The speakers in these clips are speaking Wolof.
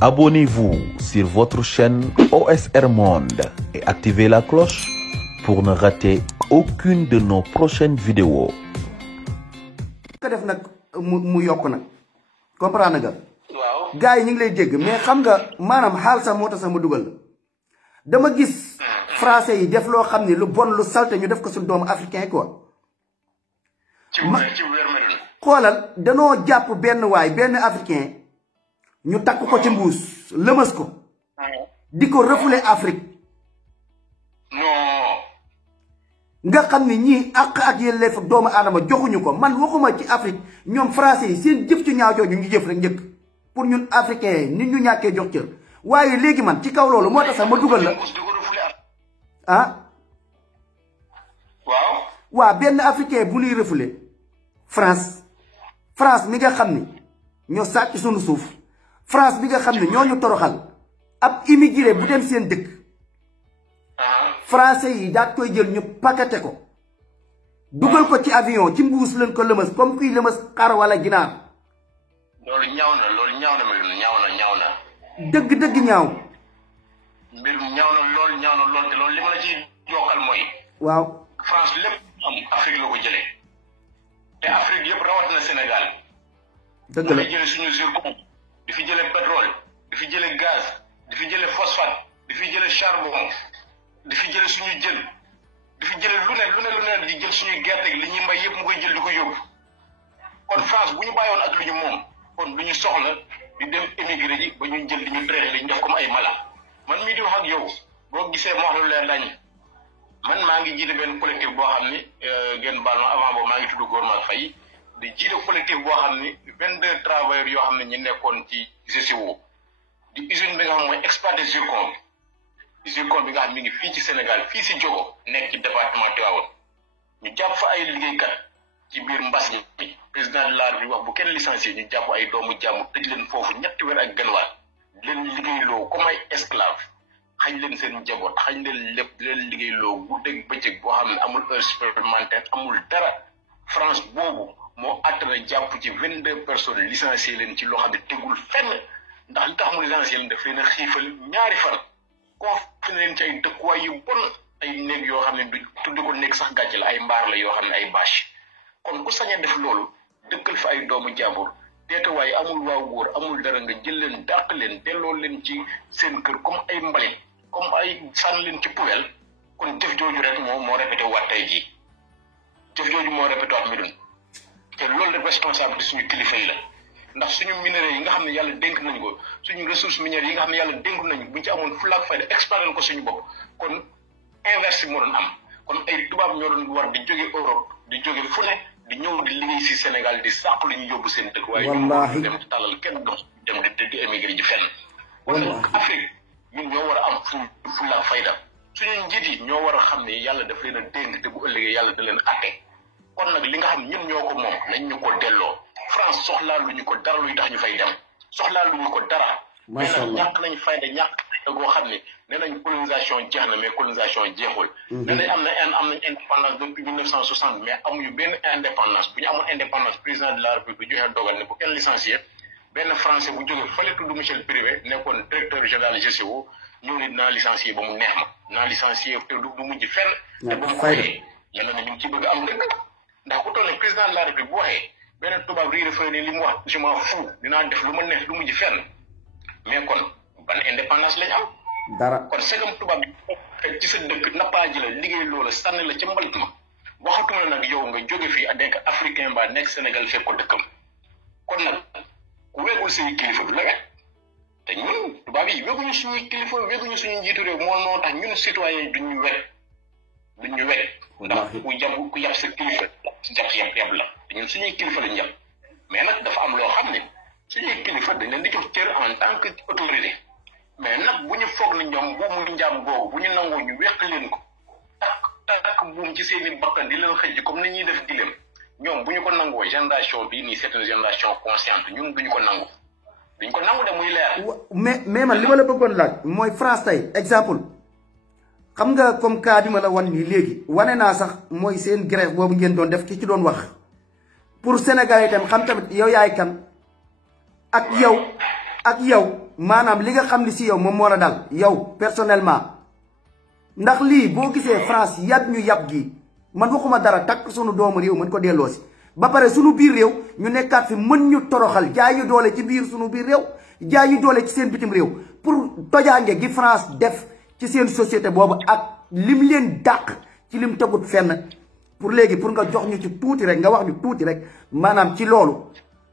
Abonnez-vous sur votre chaîne OSR Monde et activez la cloche pour ne rater aucune de nos prochaines vidéos. ko def nag mu yokk nag comprendre nga. waaw gars yi ñu ngi lay dégg mais xam nga maanaam xaal sax moo tax sax ma dugal la dama gis français yi def loo xam ne lu bon lu salte ñu def ko suñu doomu africain quoi. ci wér xoolal danoo jàpp benn waay benn africain ñu takk ko ci mbuus lëmas ko di ko refoulé Afrique. non. nga xam ne ñii àq ak yelleef doomu aadama joxuñu ko man waxuma ci Afrique ñoom français yi seen jëf ci ñaaw jooju ñu jëf rek njëkk pour ñun africain nit ñu ñàkkee jox cër waaye léegi man ci kaw loolu moo tax sax ma dugal la ah. waaw. waa benn africain bu ñuy refoulé France mi nga xam ni ñoo sàcc sunu suuf France bi nga xam ne ñoo ñu toroxal ab immigré bu dem seen dëkk. français yi daat koy jël ñu paqueté ko dugal ko ci avion ci mbuus leen ko lëmas comme kuy lëmas xar wala ginaar. loolu ñaaw na mbir mi ñaaw na. dëgg ñaaw. mbir mi ñaaw na lool te loolu li ma la ci yokkal mooy. waaw. France lépp am Afrique la ko jëlee te Afrique yëpp rawatina Sénégal. dëgg la jëlee suñu zircon di fi jëlee pétrole di fi jëlee gaz di fi jëlee phosphate di fi jëlee charbon. di fi jële suñuy jël di fi jële lu ne di jël suñuy gerte li ñuy mbay yëpp mu koy jël di ko yóbbu kon France bu ñu bàyyoon ak lu ñu moom kon lu ñu soxla di dem émigré ji ba ñu jël di ñu traité li ñu def comme ay mala man mii di wax ak yow boo gisee ma wax lu leer dañ man maa ngi jiite benn collectif boo xam ni ngeen baal ma avant boobu maa ngi tudd Gorma Faye di jiite collectif boo xam ni 22 travailleurs yoo xam ne ñu nekkoon ci GCO di usine bi nga xam mooy exploité zircon bi nga xam mi ngi fii ci Sénégal fii si Diogo nekk ci département Tivaouane ñu jàpp fa ay liggéeykat ci biir mbas mi président de la République wax bu kenn licencié ñu jàpp ay doomu jàmm tëj leen foofu ñetti weer ak gënwaat leen liggéeyloo comme ay esclave xañ leen seen njaboot xañ leen lépp leen liggéeyloo guddeeg bëccëg boo xam ne amul heure supplémentaire amul dara France boobu moo attana jàpp ci 22 personnes licencié leen ci loo xam ne tegul fenn ndax li tax mu licencié leen daf leen a xiifal ñaari fan confiné leen ci ay dëkkuwaay yu bon ay néeg yoo xam ne du tudd ko néeg sax gàcce la ay mbaar la yoo xam ne ay bâche kon ku sañ a def loolu dëkkal fa ay doomu jàmbur teetawaay amul waaw góor amul dara nga jël leen dàq leen delloo leen ci seen kër comme ay mbalit comme ay sànni leen ci poubelle kon jëf jooju rek moo répété waat tey jii jëf jooju moo répété waat mi dun te loolu rek responsabilité suñu kilifa yi la ndax suñu minerais yi nga xam ne yàlla dénk nañu ko suñu ressources minières yi nga xam ne yàlla dénk nañu buñ ci amoon fulaak fayda exploité ko suñu bopp kon inverse moo doon am kon ay tubaab ñoo doon war di jóge Europe di jóge fu ne di ñëw di liggéey si Sénégal di sàq lu ñu yóbbu seen dëkk waaye ñu dem tàllal kenn dox dem di émigré ji fenn kon nag Afrique ñun ñoo war a am fulaak fayda suñu njiit yi ñoo war a xam ne yàlla daf leen a dénk te bu ëllëgee yàlla da leen atte kon nag li nga xam ñun ñoo ko moom nañ ñu ko delloo France soxlaa lu ñu ko dara luy tax ñu fay dem soxlaa lu ñu ko dara. mais nag ñàkk nañ fayda ñàkk fayda goo xam ne nee nañ colonisation jeex na mais colonisation jeexul. nee nañ am nañ indépendance depuis 1960 mais amuñu benn indépendance bu ñu amoon indépendance président de la République du joxe dogal ne bu kenn licencié benn français bu jógee fële tudd Michel Privé nekkoon directeur général GCO ñëw ni dinaa licencié ba mu neex ma dinaa licencié te du mujj fenn. te ba mu ko waxee mel na ne ñu ngi ci bëgg am dëgg ndax ku toll ne président de la République bu waxee. benn tubaab rii dafa ne li mu wax je m'en fous dinaa def lu ma neex lu mujj fenn mais kon ban indépendance lañ am. dara kon segam tubaab bi fekk ci sa dëkk nappaaji la liggéey loola sànni la ca mbalit ma waxatuma nag yow nga jóge fii nekk africain ba nekk Sénégal fekk ko dëkkam kon nag ku wegul say kilifa du la wet te ñun tubaab yi weguñu suñuy kilifa weguñu suñu njiitu réew moo tax ñun citoyen yi duñu wet ndax ku yàpp sa kilifa yàpp la ñun suñuy kilifa lañ jàpp mais nag dafa am loo xam ne suñuy kilifa dañ leen di jox cër en tant que autorité mais nag bu ñu foog ne ñoom buumu njaam googu bu ñu nangoo ñu weq leen ko takk buum ci seeni bakkan di leen xëj comme ni ñuy def dileem ñoom bu ñu ko nangoo génération bii nii c'est une génération consciente ñun duñu ko nangu de muy leer. mais man li ma la bëggoon laaj mooy France tey exemple xam nga comme cas bi ma la wan nii léegi wane naa sax mooy seen grève boobu ngeen doon def ki ci doon wax pour Sénégal itam xam tamit yow yaay kan ak yow ak yow maanaam li nga xam ni si yow moom moo la dal yow personnellement ndax lii boo gisee France yàgg ñu yàpp gi man waxuma dara takk sunu doomu réew mën ko delloo si ba pare sunu biir réew ñu nekkaat fi mën ñu toroxal jaay ñu doole ci biir sunu biir réew jaay ñu doole ci seen bitim réew pour tojaange gi France def ci seen société boobu ak lim leen dàq ci lim tegut fenn pour léegi pour nga jox ñu ci tuuti rek nga wax ñu tuuti rek maanaam ci loolu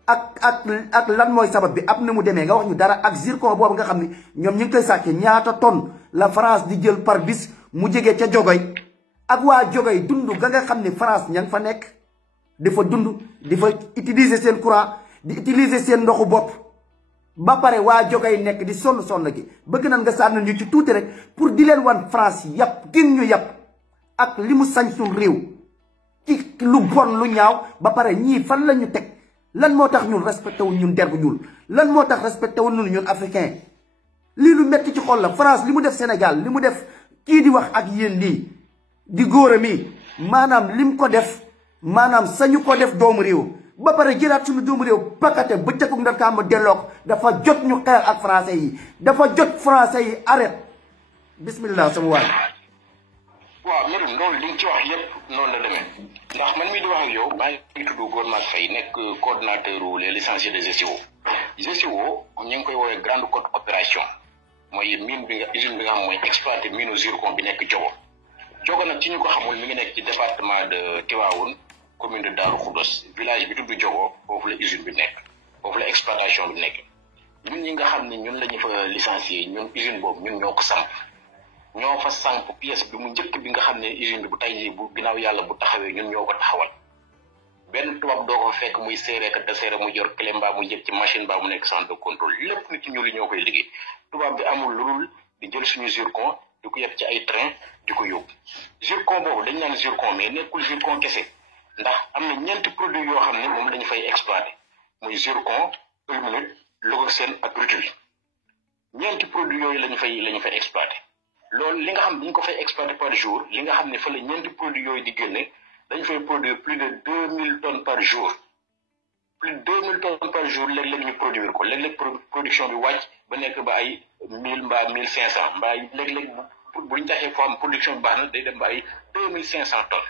ak lan mooy sabab bi ab na mu demee nga wax ñu dara ak zircon boobu nga xam ni ñoom ñu ngi koy sàcce ñaata tonne la France di jël par bis mu jege ca Jogoy ak waa Jogoy dund ga nga xam ni France ña nga fa nekk di fa dund di fa utiliser seen courant di utiliser seen ndoxu bopp ba pare waa Jogoy nekk di sonn gi bëgg nañ nga sànni ñu ci tuuti rek pour di leen wan France yàpp gin ñu yàpp ak li mu sañ suñ réew ci lu bon lu ñaaw ba pare ñii fan la ñu teg lan moo tax ñun respecté wuñ ñun der bu ñuul lan moo tax respecté wuñ ñun africain lii lu metti ci xol la France li mu def Sénégal li mu def kii di wax ak yéen lii di góor mi maanaam lim ko def maanaam sañu ko def doomu réew ba pare jëlaat suñu doomu réew pakate ba cëkkug ndarkaam delloo ko dafa jot ñu xeex ak français yi dafa jot français yi arrête bismillah sama waay. waaw Medoune loolu li nga ci wax yépp noonu la demee ndax man mii di wax ak yow maa ngi tudd Gormass Faye nekk coordonnateur les licenciés de GCO. GCO ñu ngi koy woowee grande côte opération mooy mine bi nga usine bi nga xam mooy exploité mine zircon bi nekk Diogo. Diogo nag ci ñu ko xamul mi ngi nekk ci département de Tivaoune commune de Darou Khoudoss village bi tudd Diogo foofu la usine bi nekk foofu la exploitation bi nekk ñun ñi nga xam ne ñun la ñu fa licencié ñun usine boobu ñun ñoo ko samp ñoo fa samp pièce bi mu njëkk bi nga xam ne usine bi bu tey jii bu ginnaaw yàlla bu taxawee ñun ñoo ko taxawal benn tubaab doo ko fekk muy séeree kat da séeree mu yor clé mbaa mu yëg ci machine mbaa mu nekk centre de contrôle lépp nit ñi ñoo koy liggéey tubaab bi amul lu dul di jël suñu zircon di ko yeb ci ay train di ko yóbbu zircon boobu dañ naan zircon mais nekkul zircon kese ndax am na ñeenti produit yoo xam ne moom lañu fay exploité muy zircon ilmenite leucoxène ak rutile ñeenti produit yooyu lañu fay exploité loolu li nga xam ne dañ ko fay exploité par jour li nga xam ne fa la ñeenti produit yooyu di génne dañ fay produire plus de 2000 tonnes par jour plus de 2000 tonnes par jour léeg-léeg ñu produire ko léeg-léeg production bi wàcc ba nekk ba ay 1000 mbaa 1500 mbaa léeg-léeg bu ñu taxee foo xam production bi baax na day dem ba ay 2500 tonnes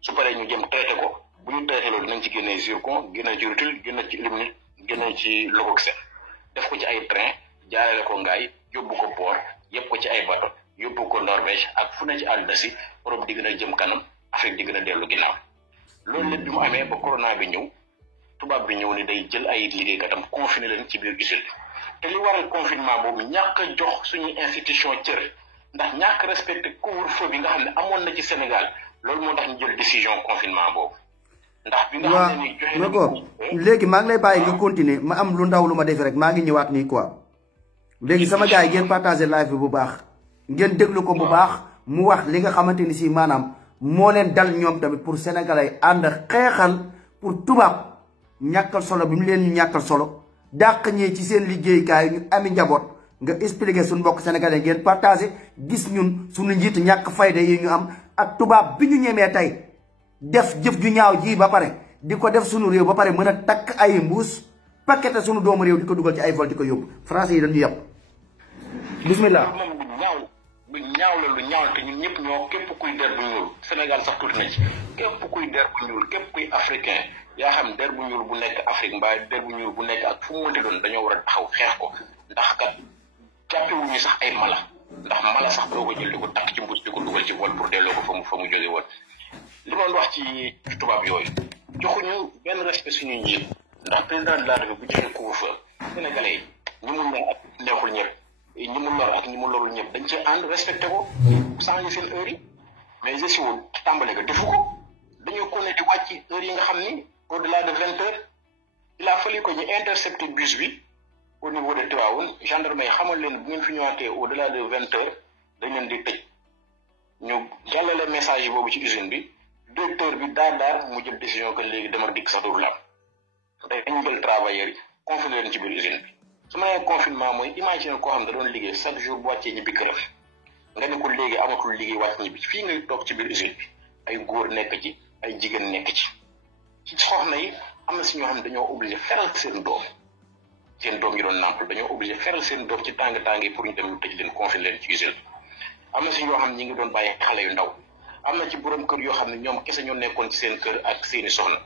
su paree ñu jëm traité ko bu ñu traité loolu dinañ ci génnee zircon génne ci rutile génne ci ilmenite génne ci leucoxène def ko ci ay train jaarale ko ngaay yóbbu ko port yëpp ko ci ay bateau yóbbu ko Norvège ak fu ne ci àdduna si Europe di gën a jëm kanam Afrique di gën a dellu ginnaaw loolu lépp bi mu amee ba corona bi ñëw tubaab bi ñëw ni day jël ay liggéeykatam confiné leen ci biir usine bi te li waral confinement boobu ñàkk a jox suñu institution cër ndax ñàkk respecté couvre-feu bi nga xam ne amoon na ci Sénégal loolu moo tax ñu jël décision confinement boobu ndax bi nga xam ne ni joxe d'accord léegi maa ngi lay bàyyi nga continuer ma am lu ndaw lu ma def rek maa ngi ñëwaat nii quoi léegi sama gars yi ngeen partagé live bi bu baax ngeen déglu ko bu baax mu wax li nga xamante ni si maanaam moo leen dal ñoom tamit pour sénégalais ànd xeexal pour tubaab ñàkkal solo bi mu leen ñàkkal solo dàq ñee ci seen liggéeykaay ñu ami njaboot nga expliquer suñu mbokk sénégalais ngeen partagé gis ñun suñu njiit ñàkk fayda yi ñu am ak tubaab bi ñu ñemee tey def jëf ju ñaaw ji ba pare di ko def suñu réew ba pare mën a takk ay mbuus paquete suñu doomu réew di ko dugal ci ay vol di ko yóbbu français yi dañu yàpp bismillah lu ñaaw la lu ñaaw te ñun ñëpp ñoo képp kuy der bu ñuul Sénégal sax tuuti na ci képp kuy der bu ñuul képp kuy africain yaa xam der bu ñuul bu nekk Afrique mbaa der bu ñuul bu nekk ak fu mu mënti doon dañoo war a taxaw xeex ko ndax kat jàppewuñu sax ay mala ndax mala sax doo ko jël di ko takk ci mbuus di ko dugal ci vol pour delloo ko fa mu jóge woon li ma wax ci tubaab yooyu joxuñu benn respect suñu njiit ndax président de la République bu joxe couvre-feu sénégalais yi ñi mu neex ak neexul ñëpp ñi mu lor ak ñi mu lorul ñëpp dañ ci ànd respecté ko changé seen heure yi mais GCO tàmbale ko defu ko dañoo connaît di wàcc heure yi nga xam ni au delà de 20 heures il a fallu que ñu intercepté bus bi au niveau de Tivaoune gendarme yi xamal leen bu ngeen fi ñëwaatee au delà de 20 heures dañ leen di tëj ñu jàllale message yi boobu ci usine bi directeur bi daar mu jël décision que léegi demar dikk sax dootul am dañu jël travailleurs yi confiné leen ci biir usine bi su ma nee confinement mooy imagine koo xam da doon liggéey chaque jour bu wàccee ñibbi këram nga ne ko léegi amatul liggéey wàcc ñibbi fii ngay toog ci biir usine bi ay góor nekk ci ay jigéen nekk ci soxna yi am na si ñoo xam ne dañoo obligé feral seen doom seen doom yi doon nàmpal dañoo obligé feral seen doom ci tàng yi pour ñu dem ñu tëj leen confiner leen ci usine am na si yoo xam ne ñi ngi doon bàyyi xale yu ndaw am na ci borom kër yoo xam ne ñoom kese ñoo nekkoon ci seen kër ak seeni soxna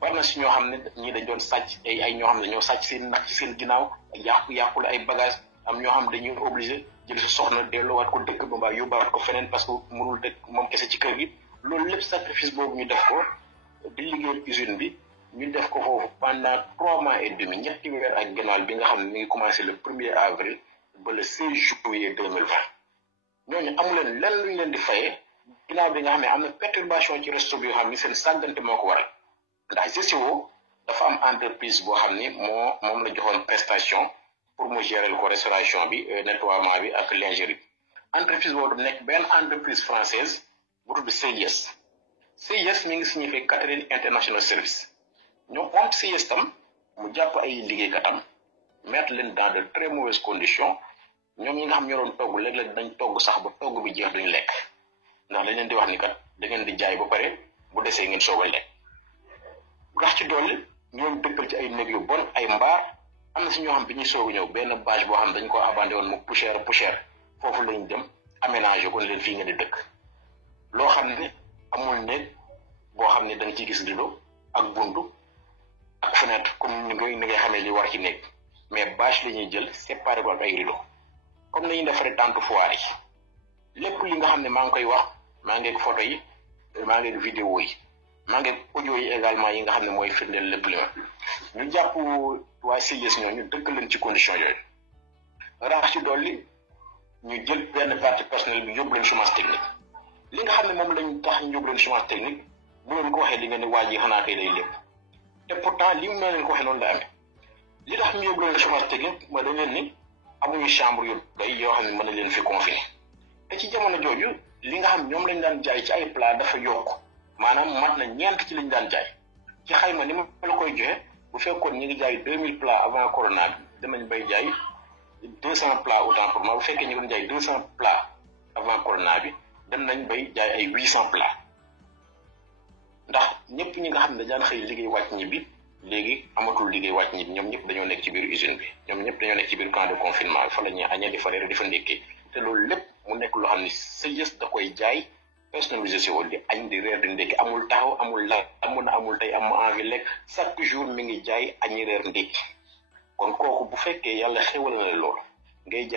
war na si ñoo xam ne ñii dañ doon sàcc ay ñoo xam ne dañoo sàcc seen nag ci seen ginnaaw yàqu la ay bagage am ñoo xam dañuy obligé jël si soxna delloowaat ko dëkk ba mbaa yóbbaat ko feneen parce que mënul dëkk moom kese ci kër gi loolu lépp sacrifice boobu ñu def ko di liggéey usine bi ñu def ko foofu pendant 3 mois et demi ñetti weer ak gannaaw bi nga xam ne mi ngi commencé le 1er avril ba le 16 juillet 2020 ñooñu amu leen lenn lu ñu leen di fayee ginnaaw bi nga xam ne am na perturbation ci resto bi yoo xam ni seen sàggante moo ko waral ndax GCO dafa am entreprise boo xam ni moom la joxoon prestation pour mu gérer ko restauration bi nettoiement bi ak lingerie entreprise boobu nekk benn entreprise française bu tudd CIS CIS mi ngi signifié Catering International Service ñoom moom CIS tam mu jàpp ay liggéeykatam mettre leen dans de très mauvaises conditions ñoom ñi nga xam ñoo doon togg léeg-léeg dañ togg sax ba togg bi jeex duñu lekk ndax dañ leen di wax ni kat da ngeen di jaay ba pare bu desee ngeen soog a lekk rax ci dolli ñoom dëkkal ci ay néeg yu bon ay mbaar am na si ñoo xam bi ñuy soog a ñëw benn bâche boo xam dañ ko abandé woon mu poussière foofu lañ dem aménagé ko leen fii nga di dëkk loo xam ne amul néeg boo xam ne da nga ciy gis rideau ak buntu ak fenêtre comme ni ngay xamee li war ci néeg mais bâche la ñuy jël séparé ko ak ay rideau comme nañuy defaree tente foire yi lépp li nga xam ne maa ngi koy wax maa ngi ak photo yi maa ngi ak vidéo yi maa ngi ak audio yi également yi nga xam ne mooy firndeel lépp li ma ñu jàpp waa CIS ñooñu dëkk leen ci condition yooyu rax ci dolli ñu jël benn partie personnel bi yóbbu leen chômage technique li nga xam ne moom lañ tax ñu yóbbu leen chômage technique bu leen ko waxee li nga ne waa ji xanaa kay day lépp te pourtant li mu leen ko waxee noonu la amee li tax ñu yóbbu leen chômage technique mooy dañ leen ni amuñu chambre yu doy yoo xam ne mën na leen fi confiner te ci jamono jooju li nga xam ñoom lañ daan jaay ci ay plat dafa yokk maanaam mat na ñeent ci lañ daan jaay ci xayma ni ma la koy joxe bu fekkoon ñu ngi jaay 2000 plats avant corona bi danañ bay jaay 200 plats autant pour moi bu fekkee ñu ngi doon jaay 200 plats avant corona bi danañ bay jaay ay 800 plats ndax ñëpp ñi nga xam ne daan xëy liggéey wàcc ñibbi léegi amatul liggéey wàcc ñibbi ñoom ñëpp dañoo nekk ci biir usine bi ñoom ñëpp dañoo nekk ci biir camp de confinement fa la ñuy añee di fa reer di fa ndékkee te loolu lépp mu nekk loo xam ne CIS da koy jaay personnalisé woo di añ di reer di ndékki amul taxaw amul la amul tey am envie lekk chaque jour mi ngi jaay añi reer ndékki kon kooku bu fekkee yàlla xéwal na la loolu ngay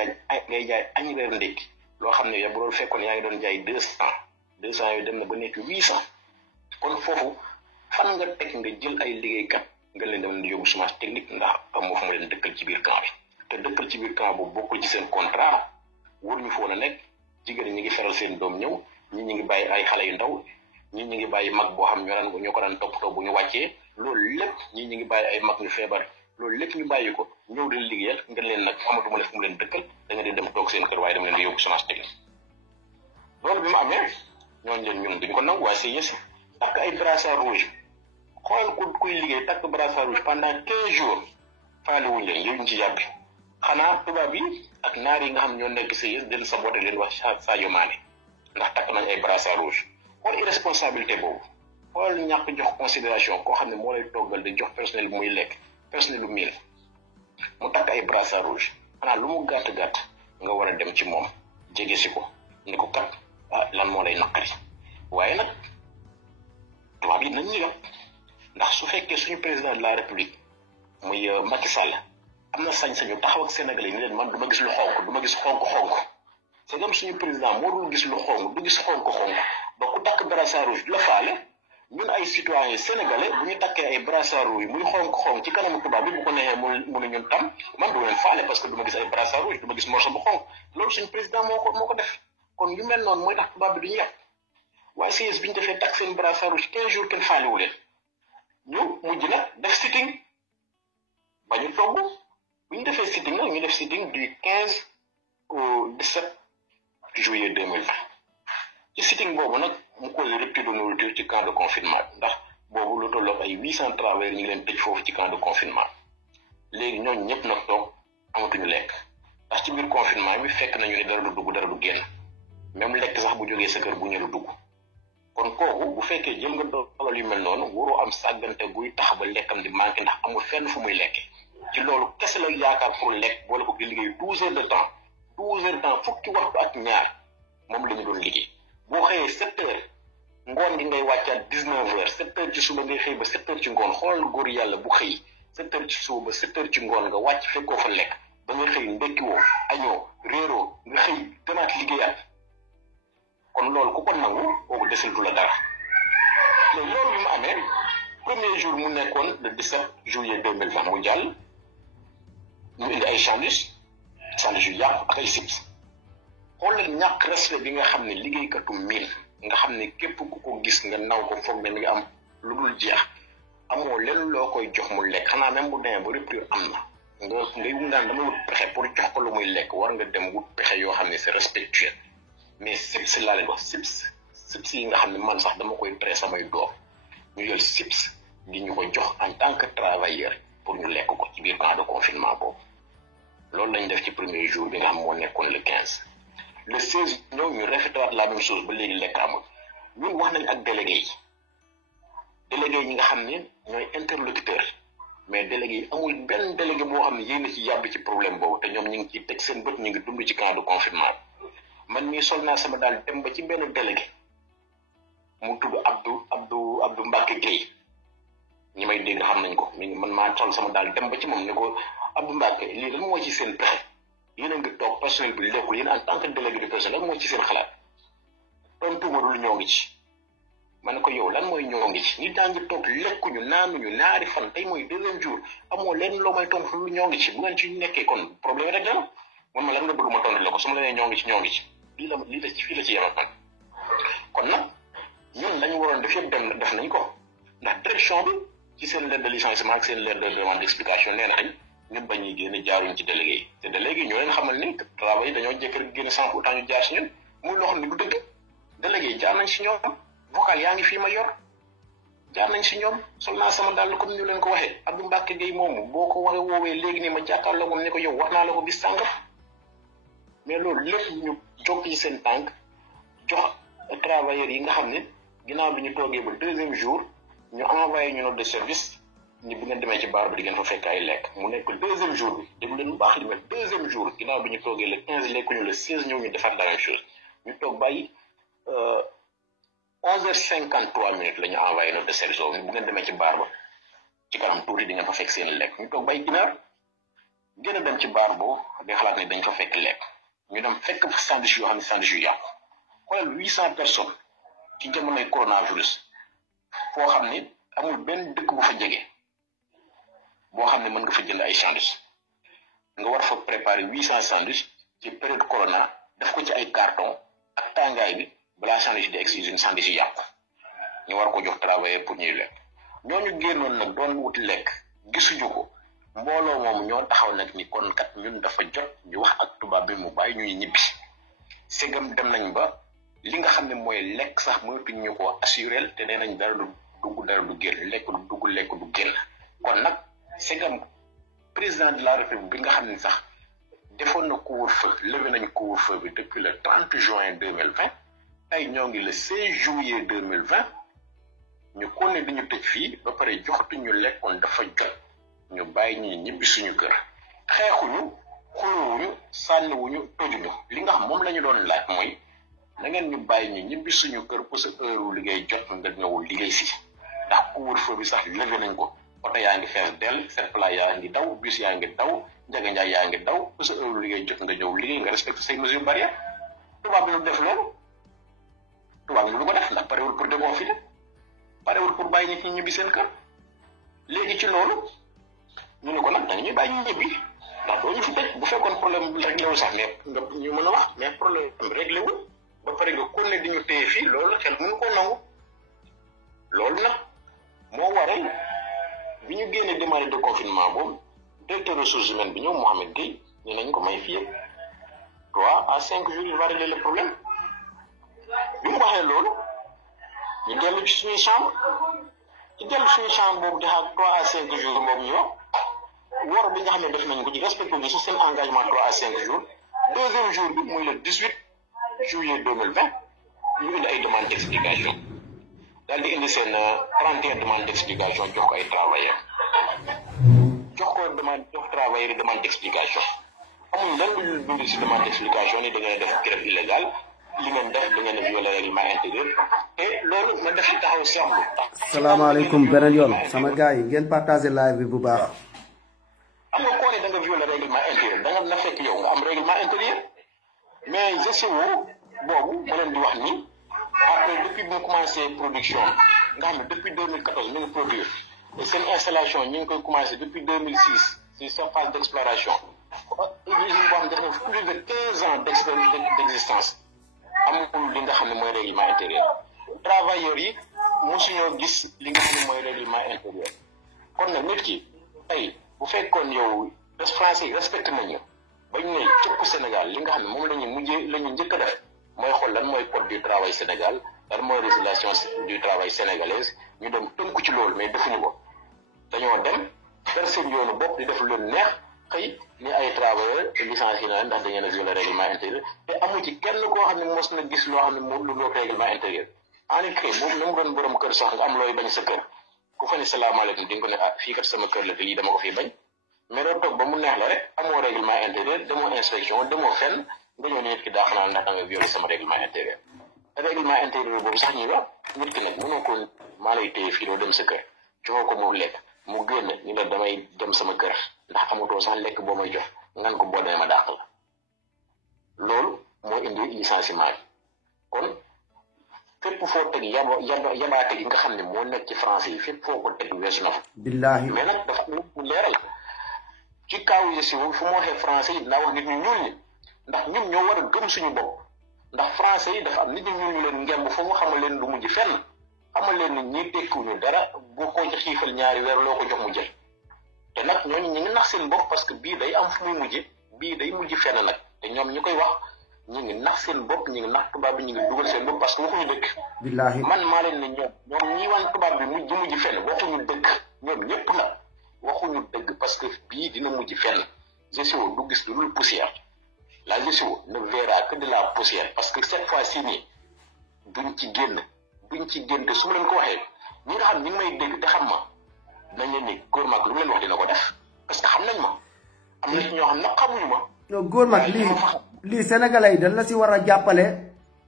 jaay añi reer ndékki loo xam ne yow bu doon fekkoon yaa ngi doon jaay 200 yooyu dem na ba nekk 800 kon foofu fan nga teg nga jël ay liggéeykat nga leen dem di yóbbu chômage technique ndax amoo fu mu leen dëkkal ci biir camp bi te dëkkal ci biir camp boobu bokkul ci seen contrat waruñu foon a nekk jigéen ñi ngi feral seen doom ñëw ñi ngi bàyyi ay xale yu ndaw ñi ngi bàyyi mag boo xam ñoo ko daan toppatoo bu ñu wàccee loolu lépp ñi ngi bàyyi ay mag ñu feebar loolu lépp ñu bàyyi ko ñëw di liggéeyal nga leen nag amatuma leen fu mu leen dëkkal da nga di dem toog seen kër waaye dem leen di yóbbu chômage technique loolu bi mu amee ñooñu leen ñun duñ ko nangu waaye CIS takk ay brassard rouge xool kuy liggéey takk brassard rouge pendant 15 jours faale wuñ leen yooyu ñu ci yàbbi xanaa tubaab yi ak naar yi nga xam ñoo nekk CIS del saboté leen wax Sadio Mané ndax takk nañ ay brassard rouge xool irresponsabilité boobu xool ñàkk jox considération koo xam ne moo lay toggal di jox personnel bi muy lekk personnel bu miin mu takk ay brassard rouge xanaa lu mu gàtt-gàtt nga war a dem ci moom jege si ko ni ko kat lan moo lay naqari waaye nag tubaab yi nañ ñu yokk ndax su fekkee suñu président de la république muy Macky Sall am na sañ-sañu taxaw ak Sénégalais yi ni leen man du ma gis lu xonk du ma gis xonk c'est comme suñu président moo dul gis lu xonk du gis xonk ba ku takk brassard rouge du la faale ñun ay citoyens sénégalais bu ñu takkee ay brassard rouge muy xonk ci kanamu tubaab bi bu ko neexee mu ne ñun tam man du leen faale parce que du ma gis ay brassard rouge du ma gis morceau bu xonk loolu suñu président moo ko def kon yu mel noonu mooy tax tubaab bi duñu yàq waaye CIS bi ñu defee takk seen brassard rouge 15 jours kenn faale wu leen ñu mujj nag def sitting ba ñu togg bu ñu defee sitting nag ñu def sitting du 15 au 17 juillet 2020 ci sitting boobu nag mu cause rupture de nourriture ci camp de confinement ndax boobu lu tolloog ay 800 travailleurs ñu ngi leen tëj foofu ci camp de confinement léegi ñooñu ñëpp nag toog amatuñu lekk ndax ci biir confinement bi fekk nañu ne dara du dugg dara du génn même lekk sax bu jógee sa kër bu ñëw dugg kon kooku bu fekkee jël nga dogal yu mel noonu waroo am sàggante guy tax ba lekkam di manqué ndax amul fenn fu muy lekkee ci loolu kese la yaakaar pour lekk boole ko di liggéey 12 heures de temps fukki waxtu ak ñaar moom la ñu doon liggéey boo xëyee 7 heures ngoon gi ngay wàccaat 19 heures 7 heures ci suba ngay xëy ba 7 heures ci ngoon xoolal góor yàlla bu xëy 7 heures ci suba ba 7 heures ci ngoon nga wàcc fekkoo fa lekk ba nga xëy ndekkiwoo añoo réeroo nga xëy gënaat liggéeyaat kon loolu ku ko nangu kooku desaltu la dara léegi loolu bi mu amee premier jour mu nekkoon le 17 juillet 2020 mu jàll ñu indi ay sandwich yu yàqu ak ay chips xoolal ñàkk respect bi nga xam ne liggéeykatu miin nga xam ne képp ku ko gis nga naw ko foog ne nga am lu dul jeex amoo lenn loo koy jox mu lekk xanaa même bu demee ba rupture am na ngay ngaan dama wut pexe pour jox ko lu muy lekk war nga dem wut pexe yoo xam ne c'est respectueux mais chips laa leen wax chips yi nga xam ne man sax dama koy tere samay doom ñu jël chips di ñu ko jox en tant que travailleur pour ñu lekk ko ci biir camp de confinement boobu loolu lañ def ci premier jour bi nga xam moo nekkoon le 15 le 16 ñëw ñu rafetluwaat la même chose ba léegi lekk amul ñun wax nañ ak délégué yi ñi nga xam ne ñooy interlocuteur mais délégué yi amul benn délégué boo xam ne yéen a ci yàbb ci problème boobu te ñoom ñu ngi ciy teg seen bët ñu ngi dund ci camp de confinement man mii sol naa sama daal dem ba ci benn délégué mu tudd Abdou Mbacke Gueye ñi may dégg xam nañ ko man maa sol sama daal dem ba ci moom ne ko Abdou Mbacke lii lan moo ci seen pexe yéen a ngi toog personnel bi lekkul yéen en tant que délégué de personnel lan moo ci seen xalaat tontuma dul ñoo ngi ci ma ne ko yow lan mooy ñoo ngi ci nit daa ngi toog lekkuñu naanuñu ñaari fan tey mooy 2e jour amoo leen loo may tontu lu ñoo ngi ci bu ngeen ci nekkee kon problème rek la man ma lan nga bëgg ma tontu la ko su ma la nee ñoo ngi ci lii la ci fii la ci yemal man kon nag ñun lañu waroon def yëpp def nañ ko ndax direction bi ci seen lettre de licenciement ak seen lettre de demande d'explication nee nañ ñun bañ ñuy génn jaaruñ ci délégué yi te délégué yi ñoo leen xamal ni travail yi dañoo jëkk rek génn sans pourtant ñu jaar si ñun muy loo xam ne du dëgg délégué yi jaar nañ si ñoom vocal yaa ngi fii ma yor jaar nañ si ñoom sol naa sama dàll comme ñu leen ko waxee Abdou Mbacke Gueye moomu boo ko waxee woowee léegi nii ma jàkkaarloo moom ne ko yow wax naa la ko bis sànq mais loolu lépp ñu jóg ci seen tànk jox travailleurs yi nga xam ne ginnaaw bi ñu toogee ba 2e jour ñu envoyé ñu note de service ni bu ngeen demee ci baar bi di ngeen fa fekk ay lekk mu nekk 2e jour bi déglu leen bu baax li mel 2e jour ginnaaw bi ñu toogee le 15 lekkuñu le 16 ñëw ñu defaat la même chose ñu toog bàyyi 11h53 la ñu envoyé note de service boobu bu ngeen demee ci baar ba ci kanam tuuti di ngeen fa fekk seen lekk ñu toog bàyyi ginaar gën a dem ci baar boobu di xalaat ne dañ fa fekk lekk ñu dem fekk fa sandwich yoo xam ne sandwich yu yàqu xoolal 800 personnes ci jamonoy coronavirus foo xam ne amul benn dëkk bu fa jege boo xam ne mën nga fa jënd ay sandwich nga war fa préparer 800 sandwich ci période corona def ko ci ay carton ak tàngaay bi balaa sandwich di exige sandwich yi yàqu ñu war ko jox travailler pour ñuy lekk ñooñu génnoon nag doon wut lekk gisuñu ko mbooloo moomu ñoo taxaw nag ni kon kat ñun dafa jot ñu wax ak tubaab bi mu bàyyi ñuy ñibbi segam dem nañ ba li nga xam ne mooy lekk sax mënatuñ ñu ko assuré te nee nañ dara du dugg dara du génn lekk du dugg lekk du génn kon nag segam président de la république bi nga xam ne sax defoon na couvre-feu levé nañ couvre-feu bi depuis le 30 juin 2020 tey ñoo ngi le 16 juillet 2020 ñu ko ne dañu tëj fii ba pare joxatuñu lekkoon dafa jot ñu bàyyi ñi ñibbi suñu kër xeexuñu xulowuñu sànniwuñu tojuñu li nga xam moom la ñu doon laaj mooy na ngeen ñu bàyyi ñu ñibbi suñu kër pour sa heure liggéey jot nga ñëwul liggéey si ndax couvre-feu bi sax levé nañ ko oto yaa ngi fees dell seen plat yaa ngi daw bus yaa ngi daw njaga njaay yaa ngi daw pour sa heure liggéey jot nga ñëw liggéey nga respecté say mesures barrières tubaab bi lu def loolu tubaab bi lu ko def ndax parewul pour déconfiner parewul pour bàyyi nit ñi ñibbi seen kër léegi ci loolu ñu ne ko nag dañuy bàyyi ñu ñibbi ndax doo ñu fi tëj bu fekkoon problème bi réglé wul sax mais nga ñu mën a wax mais problème bi réglé wul ba pare nga kon ne di ñu téye fii loolu xel mënu koo nangu loolu nag moo waral bi ñu génnee demande de confinement boobu directeur ressources humaines bi ñëw Mohamed Gueye ñu nañ ko may fii yëpp 3 à 5 jours il va régler le problème bi mu waxee loolu ñu dellu ci suñuy chambre boobu di xaar 3 à 5 jours boobu ñu wax wor bi nga xam ne def nañ ko ci respecté bi su seen engagement 3 à 5 jours 2e jour bi muy le 18 juillet 2020 ñu indi ay demande d'explication daal di indi seen 31 demande d'explication jox ko ay travailleurs jox ko demande jox travailleur demande d'explication amuñ lan lu bind si demande d'explication ni da ngeen def grève illégale li ngeen def da ngeen violer règlement intérieur et loolu ma def ci taxaw seetlu. salaamaaleykum beneen yoon sama gars yi ngeen partager live bi bu baax. am nga koo ne da nga violer règlement intérieur da nga na fekk yow nga am règlement intérieur mais GCO boobu ma leen di wax ni après depuis bi mu commencé production nga xam ne depuis 2014 mi ngi produire et seen installation ñu ngi koy commencé depuis 2006 sur sa phase d'exploration usine boo xam ne def na plus de 15 ans d'existence amul li nga xam ne mooy règlement intérieur travailleurs yi mosuñoo gis li nga xam ne mooy règlement intérieur kon nag nit ki tey bu fekkoon yow français yi respecté nañu bañ ne cëpp Sénégal li nga xam ne moom la ñu njëkk a def mooy xool lan mooy code du travail Sénégal lan mooy régulation du travail sénégalaise ñu dem tënku ci loolu mais defuñu ko dañoo dem fer seen yoonu bopp di def lu neex xëy ni ay travailleurs licencié na ndax da ngeen a violer règlement intérieur te amu ci kenn koo xam ne mos na gis loo xam ne moom lu loo règlement intérieur en effet moom na mu doon borom kër sax nga am looy bañ sa kër ku fa ne salaamaaleykum di nga ko ne ah fii kat sama kër la te lii dama ko fiy bañ mais doo toog ba mu neex la rek amoo règlement intérieur demoo inspection demoo fenn nga ñëw nit ki daa xanaa ndax da nga violer sama règlement intérieur règlement intérieur boobu sax ñuy wax nit ki nag mënoo ko maa lay téye fii doo dem sa kër joxoo ko mu lekk mu génn ñu la damay dem sama kër ndax amatoo sax lekk boo may jox ngan ko boo demee ma dàq la loolu moo indi licenciement bi kon fépp foo teg yabaate gi nga xam ne moo nekk ci français yi fépp foo ko teg weesu na fa. billahi mais nag dafa am leeral ci kaw yi si fu mu waxee français yi dinaa wax nit ñu ñuul ñi ndax ñun ñoo war a gëm suñu bopp ndax français yi dafa am nit ñu ñuul ñu leen ngemb foofu xamal leen du mujj fenn xamal leen ni ñi tekkiwuñu dara boo ko xiifal ñaari weer loo ko jox mu jël te nag ñooñu ñu ngi nax seen bopp parce que bii day am fu muy mujj bii day mujj fenn nag te ñoom ñi koy wax ñu ngi nax seen bopp ñu ngi nax tubaab bi ñu ngi dugal seen bopp parce que waxuñu dëkk. billahi man maa leen ne ñoom ñi wan tubaab bi mujj fenn waxuñu dëgg ñoom ñëpp nag waxuñu dëgg parce que bii dina mujj fenn GCO du gis lu dul poussière la GCO ne verra que de la poussière parce que cette fois-ci nii duñ ci génn te su ma leen ko waxee ñi nga xam ñi ngi may dégg te xam ma nañ leen ni góor mag lu mu leen wax dina ko def parce que xam nañ ma am na ci ñoo xam nag xamuñu ma. non góor mag lii sénégalais yi dañ la si war a jàppale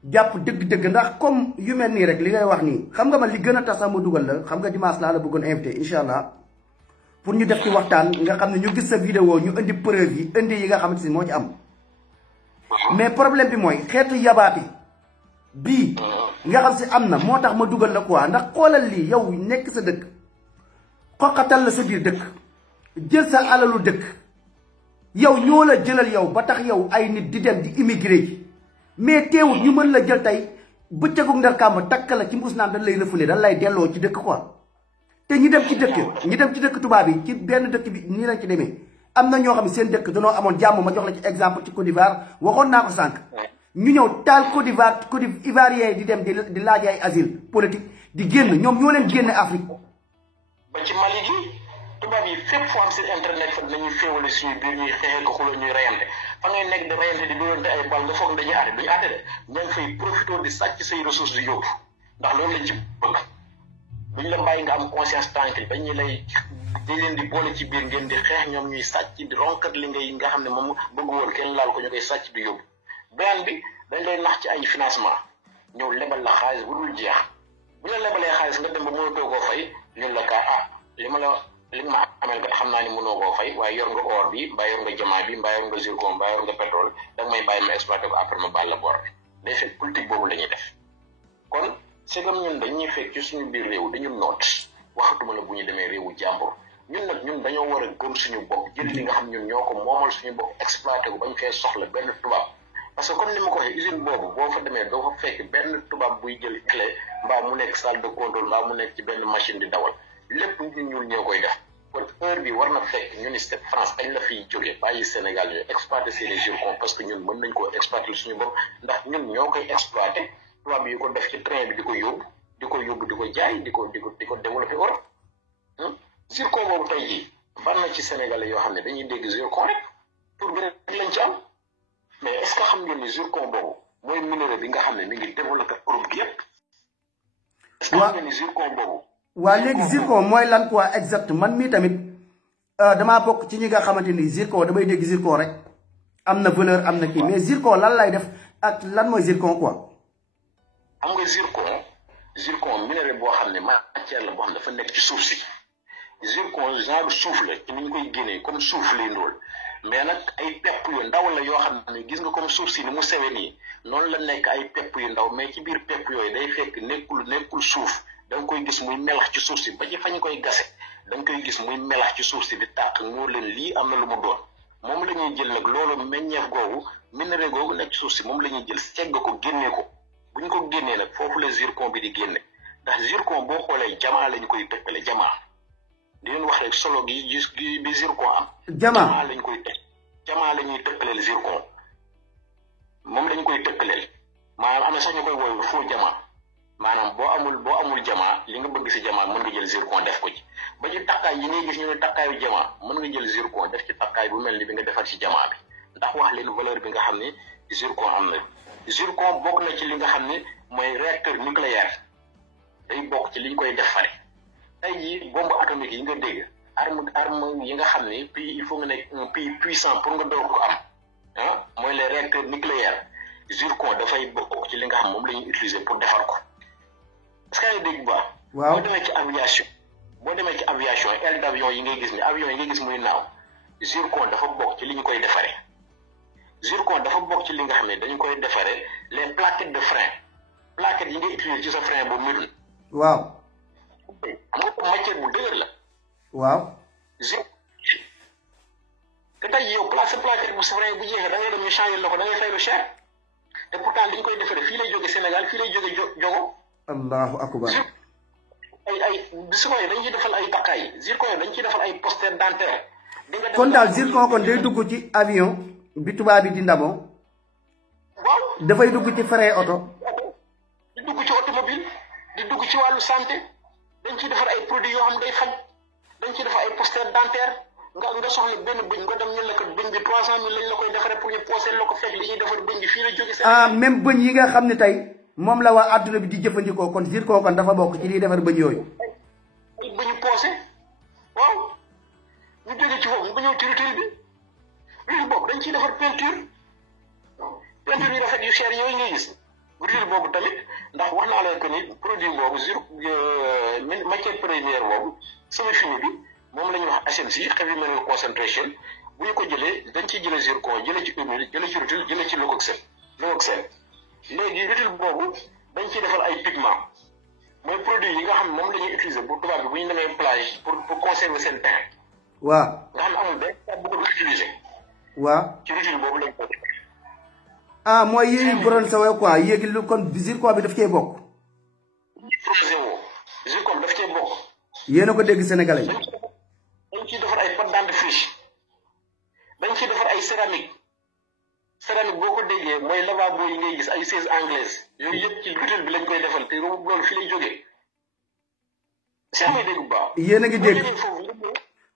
jàpp dëgg-dëgg ndax comme yu mel nii rek li ngay wax nii xam nga man li gën a tax sax ma dugal la xam nga dimanche laa la bëggoon invité incha allah pour ñu def ci waxtaan nga xam ne ñu gis sa vidéo ñu indi preuve yi indi yi nga xamante ni moo ci am mais problème bi mooy xeetu yabaati bii nga xam si am na moo tax ma dugal la quoi ndax xoolal lii yow nekk sa dëkk xoqatal la sa biir dëkk jël sa alalu dëkk yow ñoo la jëlal yow ba tax yow ay nit di dem di immigré ji mais teewut ñu mën la jël tey bëccëgu ndar kàmb takk la ci mbuus naan dañ lay refoulé dañ lay delloo ci dëkk quoi te ñi dem ci dëkk tubaab yi ci benn dëkk bi nii lañ ci demee am na ñoo xam ne seen dëkk danoo amoon jàmm ma jox la ci exemple ci Côte d'Ivoire waxoon naa ko sànq ñu ñëw taal Côte d'Ivoirien di dem di laaj ay asile politique di génn ñoom ñoo leen génne Afrique. ba ci Mali gi tubaab yi fépp foo am seen internet fa dinañuy féewale suñu biir ñuy xeexee ko xuloo ñuy reyante fa ngay nekk di reyante di doonte ay bal nga foog dañuy àtte duñu àtte de ña ngi fay profité di sàcc say ressources di yóbbu ndax loolu lañ ci bëgg duñ la bàyyi nga am conscience tranquille dañu lay dañ leen di boole ci biir ngeen di xeex ñoom ñuy sàcc di ronkat li ngay nga xam ne moom bëgg woon kenn laal ko ñu koy sàcc di yóbbu beneen bi dañ lay nax ci ay financement ñëw lebal la xaalis bu dul jeex bu la lebalee xaalis nga dem ba mënatoo koo fay ñun la kaa li ma amel kat xam naa ni mënoo koo fay waaye yor nga or bi mbaa yor nga jamaa bi mbaa yor nga zircon mbaa yor nga pétrole da nga may bàyyi ma exploité ko après ma baal la bor bi day fekk politique boobu la ñuy def kon c'est comme ñun dañuy fekk ci suñu biir réew dañu noot waxatuma la bu ñu demee réewu jàmbur ñun dañoo war a gëm suñu bopp jël li nga xam ñun ñoo ko moomal suñu bopp exploité ko bañ fee soxla benn tubaab parce que comme ni ma ko waxee usine boobu boo fa demee doo fa fekk benn tubaab buy jël clé mbaa mu nekk salle de contrôle mbaa mu nekk ci benn machine di dawal lépp ñun ñoo koy def kon heure bi war na fekk ñu ni France kañ la fiy jógee bàyyi Sénégal ñu exploité seen zircon parce que ñun mën nañ koo exploité suñu bopp ndax ñun ñoo koy exploité tubaab yi ko def ci train bi di ko yóbbu di ko jaay di ko développé Europe zircon boobu tey jii ban na ci Sénégalais yoo xam ne dañuy dégg zircon rek pour gën a lañ ci am mais est-ce que xam ngeen ni zircon boobu mooy minerai bi nga xam ne mi ngi développé Europe bi yëpp est-ce que xam ngeen ni zircon boobu waa léegi zircon mooy lan quoi exact man mii tamit damaa bokk ci ñi nga xamante ni zircon damay dégg zircon rek am na valeur am na kii mais zircon lan lay def ak lan mooy zircon quoi. xam nga zircon minerai boo xam ne matière la boo xam ne dafa nekk ci suuf si zircon genre suuf la ci ni ñu koy génnee comme suuf lay ndóol mais nag ay pepp yu ndaw la yoo xam ne gis nga comme suuf si ni mu sewe nii noonu la nekk ay pepp yu ndaw mais ci biir pepp yooyu day fekk nekkul suuf da nga koy gis muy melax ci suuf si ba ci fa ñu koy gase da nga koy gis muy melax ci suuf si di tàq moo leen lii am na lu mu doon moom la ñuy jël nag loolu meññeef googu minerai googu nekk ci suuf si moom la ñuy jël segg ko génnee ko bu ñu ko génnee nag foofu la zircon bi di génne ndax zircon boo xoolee jamaa lañ koy tëkkale jamaa di leen wax rek solo gi bi zircon am. jamaa lañ koy tëkk jamaa la ñuy tëkkaleel zircon moom lañ koy tëkkaleel maanaam am na sax ñu koy woowee faux jamaa maanaam boo amul jamaa li nga bëgg si jamaa mën nga jël zircon def ko ci ba ci takkaay yi ngay gis ñu ne takkaayu jamaa mën nga jël zircon def ci takkaay bu mel ni bi nga defar ci jamaa bi ndax wax leen valeur bi nga xam ne zircon am na zircon bokk na ci li nga xam ne mooy réacteur nucléaire day bokk ci liñ koy defare tey jii bombe atomique yi nga dégg arme yi nga xam ne pays il faut nga nekk un pays puissant pour nga door ko am ah mooy les réacteurs nucléaires zircon dafay bokk ci li nga xam moom la ñuy utiliser pour defar ko est-ce que yaa ngi dégg bu baax. waaw boo demee ci aviation aile d'avion yi ngay gis ni avion yi ngay gis muy naaw zircon dafa bokk ci li ñu koy defaree zircon dafa bokk ci li nga xam ne dañu koy defaree les plaquettes de frein plaquettes yi ngay utiliser ci sa frein boobu mel. waaw. xam nga ko matière bu dëgër la. waaw. te tey yow plaquette bu sa frein bu jeexee da ngay dem ñu changer la ko da ngay fay lu cher te pourtant li ñu koy defaree fii lay jóge Sénégal fii lay jóge Jogo. allahu akbar. zircon yi dañ ciy defal ay takkaay zircon yi dañ ciy defal ay poster dentaire. kon daal zircon kon day dugg ci avion bi tubaab bi di ndamoo. waaw dafay dugg ci frein oto. di dugg ci automobile di dugg ci wàllu santé dañ ciy defar ay produits yoo xam day faj dañ ciy defar ay poster dentaire nga soxla benn bëñ nga dem ñu la ko bëñ bi 300 000 lañ la koy defaree pour ñu poser la ko fekk li ñuy defar bëñ bi fii la jóge. même bëñ yi nga xam ne tey moom la waa adduna bi di jëfandikoo kon zircon kon dafa bokk ci liy defar bëñ yooyu. ay bëñu poosé waaw ñu jóge ci foofu nga ñëw ci rutil bi rutil boobu dañ ciy defar peinture yu rafet yu cher yooyu ngay gis rutil boobu tamit ndax wax naa leen que ni produit boobu matière première boobu semi-fini bi moom la ñuy wax HMC heavy mineral concentration bu ñu ko jëlee dañ ciy jëlee zircon jëlee ci humile jëlee ci rutil jëlee ci logoxel léegi rutil boobu dañ ciy defal ay pigment mooy produit yi nga xam ne moom la ñuy utiliser bu tubaab bi bu ñu demee plage pour conserver seen teint. waaw nga xam ne amul benn bu ko utiliser. waaw ci rutil boobu lañ ko. mooy yéen borom sa wéy quoi yéegi lu kon zircon bi daf cee bokk. zircon bi daf cee bokk. yéen a ko dégg sénégalais yi. dañ ciy defar ay pâte dentifrice dañ ciy defar ay céramique boo ko déggee mooy lavabo yi ngay gis ay chaises anglaises yooyu yëpp ci rutil bi lañ koy defal te loolu fi lay jógee. si amee dégg bu baax. yéen a ngi dégg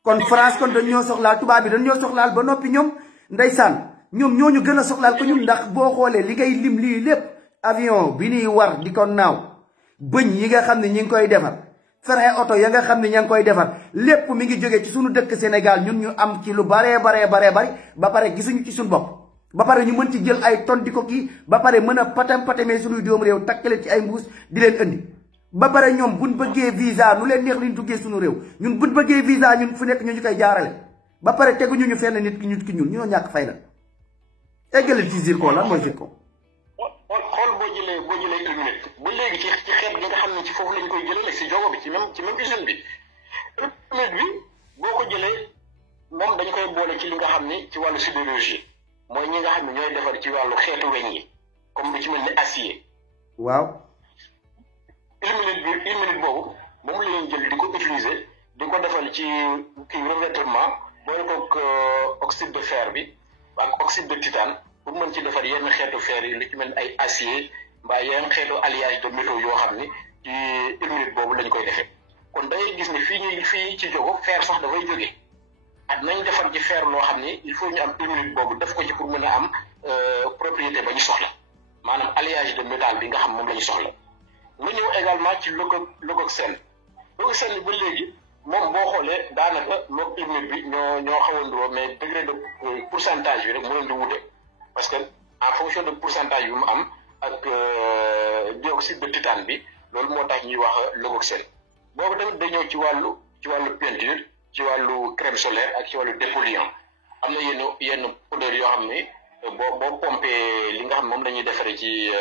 kon France kon dañ ñoo soxlaal tubaab bi dañ ñoo soxlaal ba noppi ñoom ndeysaan ñoom ñoo ñu gën a soxlaal ko ñun ndax boo xoolee li ngay lim lii lépp avion bi ñuy war di ko naaw bëñ yi nga xam ne ñi ngi koy defar frein oto ya nga xam ne ña ngi koy defar lépp mi ngi jógee ci suñu dëkk Sénégal ñun ñu am ci lu bari ba pare gisuñu ci suñu bopp. ba pare ñu mën ci jël ay tonnes di ko kii ba pare mën a patamee suñuy doomu réew takkale ci ay mbuus di leen indi ba pare ñoom buñ bëggee visa nu leen neex liñ duggee suñu réew ñun buñ bëggee visa ñun fu nekk ñu koy jaarale ba pare teguñu ñu fenn nit ki ñun ñoo ñàkk fay la eggale ci zircon lan mooy zircon. xool boo jëlee illuminate ba léegi ci xeet gi nga xam ne ci foofu lañ koy jëlee nag si jogo bi ci même usine bi illuminate bi boo ko jëlee moom dañ koy boole ci li nga xam ne ci wàllu sidérurgie mooy ñi nga xam ne ñooy defar ci wàllu xeetu weñ yi comme lu ci mel ni acier. waaw. illuminate boobu moom la ñuy jël di ko utiliser di ko defal ci kii revêtement boole koog oxyde de fer bi ak oxyde de titane pour mën ci defar yenn xeetu fer yi lu ci mel ni ay acier mbaa yenn xeetu alliage de métaux yoo xam ni ci illuminate boobu lañ koy defee kon dangay gis ni fii ci jogo fer sax dafay jógee. ak nañ defar ci fer loo xam ni il faut ñu am illuminate boobu def ko ci pour mën a am propriété ba ñu soxla maanaam alliage de métal bi nga xam moom la ñu soxla nga ñëw également ci logoxel ba léegi moom boo xoolee daanaka moom humide bi ñoo xawandoo mais degré de pourcentage bi rek mu leen di wute parce que en fonction de pourcentage bi mu am ak dioxyde de titane bi loolu moo tax ñuy wax leucoxène boobu tamit day ñëw ci wàllu peinture ci wàllu crème solaire ak ci wàllu dépoliant am na yenn odeur yoo xam ne boo pompé li nga xam moom la ñuy defaree ci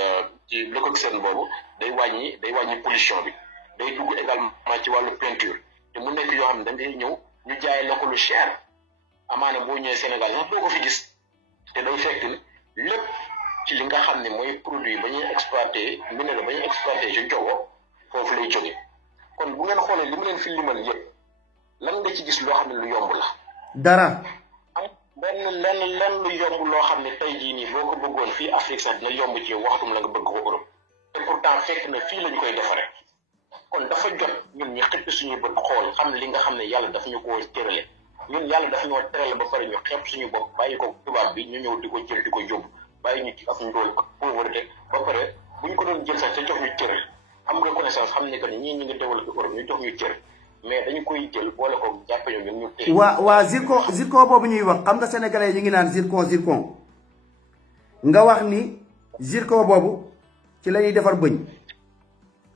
leucoxène boobu day wàññi pollution bi day dugg également ci wàllu peinture te mu nekk yoo xam ne da ngay ñëw ñu jaay la ko lu cher amaana boo ñëwee Sénégal sax doo ko fi gis te day fekk ni lépp ci li nga xam ne mooy produit ba ñuy exploité minerai ba ñuy exploité ci jogo foofu lay jóge kon bu ngeen xoolee li mu leen fi limal yëpp lan nga ci gis loo xam ne lu yomb la. dara. am lenn lu yomb loo xam ne tey jii nii boo ko bëggoon fii Afrique sax dina yomb ci yow waxtum la nga bëgg ko Europe te pourtant fekk na fii lañ koy defaree kon dafa jot ñun ñu xëpp suñu bët xool xam li nga xam ne yàlla daf ñu ko tërale ñun yàlla daf ñoo tërale ba pare ñu xeeb suñu bopp bàyyi ko tubaab bi ñu ñëw di ko jël di ko yóbbu bàyyi ñu ci ak ndóol ak pauvreté ba pare bu ñu ko doon jël sax te jox ñu cër am reconnaissance xam ne que ni ñii ñu ngi développé Europe ñu jox ñu cër mais dañu koy jël boole ko jàppe ñoom ñu téye. waa zircon boobu ñuy wax xam nga sénégalais ñu ngi naan zircon nga wax ni zircon boobu ci la ñuy defar bëñ.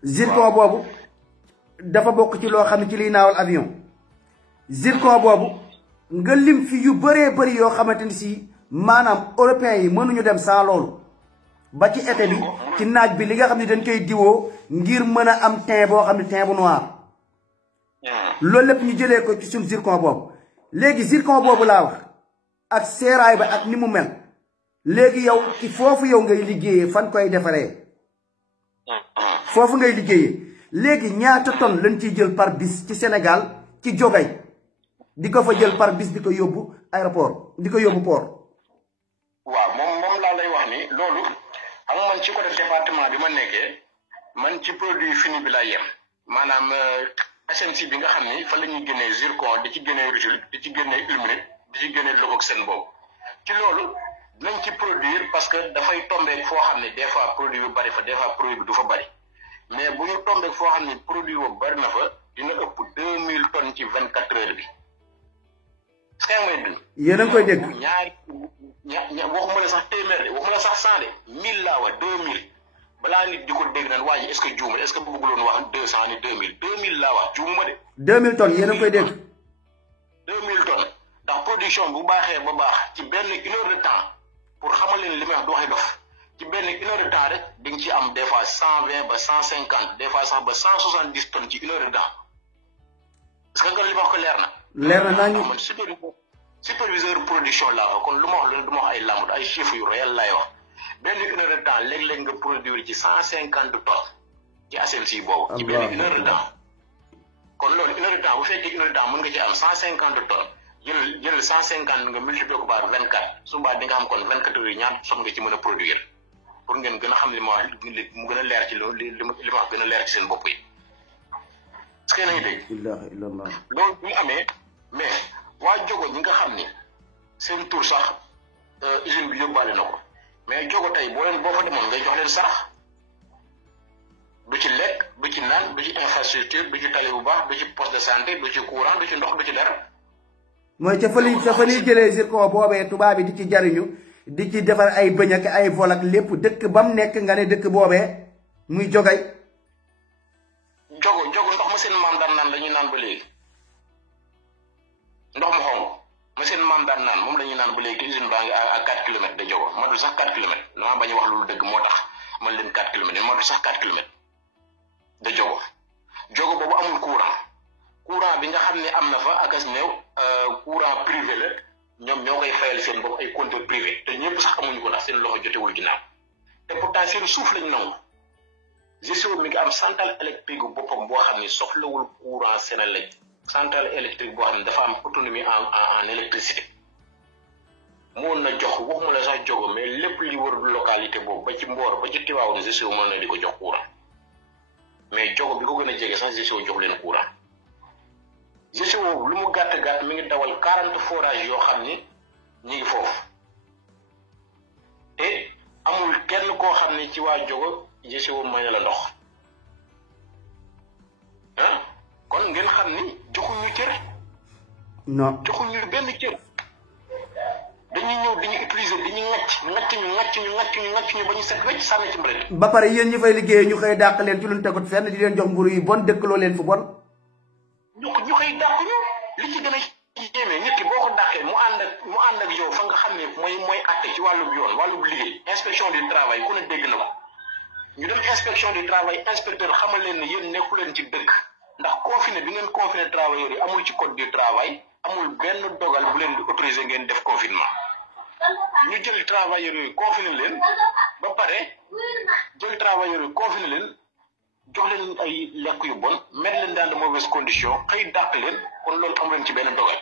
zircon boobu dafa bokk ci loo xam ne ci liy naawal avion. zircon boobu nga lim fi yu bëree bëri yoo xamante ni si maanaam européens yi mënuñu dem sans loolu ba ci été bi ci naaj bi li nga xam ne dañ koy diwoo ngir mën a am teint boo xam ne teint bu noir. loolu lépp ñu jëlee ko ci suñ zircon boobu léegi zircon boobu laa wax ak seeraay ba ak ni mu mel léegi yow ci foofu yow ngay liggéeyee fan koy defaree foofu ngay liggéeyee léegi ñaata tonnes lañ ciy jël par bis ci Sénégal ci jogay di ko fa jël par bis di ko yóbbu aéroport di ko yóbbu port. waaw moom laa lay wax ni loolu xam nga man ci côté département bi ma nekkee man ci produit fini bi laa yem maanaam SNC bi nga xam ni fa la ñuy génnee zircon di ci génnee rutile di ci génnee ilmenite di ci génnee leucoxène boobu ci loolu dinañ ci produire parce que dafay tombeek foo xam ne des fois produit bi bari fa des fois produit bi du fa bari mais bu ñu tombeek foo xam ne produit boobu bari na fa dina ëpp 2000 tonnes ci 24 heures bi. est-ce que yaa ngi may dund. yéen a ngi koy dégg. waxuma la sax téeméer de waxuma la sax 100 de 1000 laa wa 2000. balaa nit di ko dégg naan waa ji est-ce que juuma est-ce que bëgguloon wax 200 ni 2000 2000 laa wax juuma de. 2000 tonnes yéen a ngi koy dégg. 2000 tonnes ndax production bu baaxee ba baax ci benn une heure de temps pour xamal leen li may wax du waxee dof ci benn une heure de temps rek di nga ci am des fois 120 ba 150 des fois sax ba 170 tonnes ci une heure de temps est-ce que nga li ma wax ko leer na. leer na naa ñu man superviseur production laa wax kon lu ma wax loolu du ma wax ay lamb ay chiffres yu réel laay wax. benn une heure de temps léeg-léeg nga produire ci 150 tonnes ci SMC boobu. ci benn une heure de temps. kon loolu une heure de temps bu fekkee une heure de temps mën nga ci am 150 tonnes jël 150 nga multiplier ko par 24 suba di nga xam kon 24 heures yi ñaata soog nga ci mën a produire pour ngeen gën a xam li ma wax mu gën a leer ci loolu li ma wax gën a leer ci seen bopp yi. est-ce que yéen a ngi dégg. loolu bu ñu amee mais waa jogo ñi nga xam ni seen tur sax usine bi yóbbaale na ko. mais jogo tey boo fa demoon ngay jox leen sarax du ci lekk du ci naan du ci infrastructure du ci tali bu baax du ci poste de santé du ci courant du ci ndox du ci dara. mooy ca fa li jëlee zircon boobee tubaab bi di ci jariñu di ci defar ay bëñ ak ay vol ak lépp dëkk ba mu nekk nga ne dëkk boobee muy jogay. jogo ndox ma seen maam daan naan dañuy naan ba léegi ndox mu xonk. ma seen maam daan naan moom la ñuy naan ba léegi usine baa ngi à 4 kilomètres de jogo matul sax 4 kilomètres damaa bañ a wax loolu dëgg moo tax man leen 4 kilomètres matul sax 4 kilomètres de jogo boobu amul courant bi nga xam ne am na fa ak as néew courant privé la ñoom ñoo koy fayal seen bopp ay compteur privé te ñëpp sax amuñu ko ndax seen loxo jotewul ginnaaw te pourtant seen suuf lañ nangu GCO mi ngi am centrale électrique bu boppam boo xam ne soxlawul courant Senelec centrale électrique boo xam ne dafa am autonomie en électricité moon na jox waxuma la sax jogo mais lépp li wër localité boobu ba ci Mboor ba ci Tivaouane GCO mën na di ko jox courant mais jogo bi ko gën a jege sax GCO jox leen courant GCO lu mu gàtt mi ngi dawal 40 forages yoo xam ni ñu ngi foofu te amul kenn koo xam ne ci waa jogo GCO may na la ndox kon ngeen xam ni joxuñu cër. non joxuñu benn cër. dañuy ñëw dañuy utiliser dañuy ŋàcc ñu ba ñu set wecc sànni ci mbir. ba pare yéen ñi fay liggéeyee ñu xëy dàq leen ci luñ tegut fenn di leen jox mburu yi bon dëkkaloo leen fu bon. ñu xëy dàq ñu li ci gën a yéeme nit ki boo ko dàqee mu ànd ak yow fa nga xam ne mooy àtte ci wàllum yoon wàllum liggéey inspection du travail ku ne dégg na ko ñu dem inspection du travail inspecteur xamal leen ne yéen nekku leen ci dëkk ndax confiné bi ngeen confiné travailleurs yi amul ci code du travail amul benn dogal bu leen di autorisé ngeen def confinement ñu jël travailleurs yooyu confiné leen ba pare jël travailleurs yooyu confiné leen jox leen ay lekk yu bon mettre leen dans de mauvaises conditions xëy dàq leen kon loolu amu leen ci benn dogal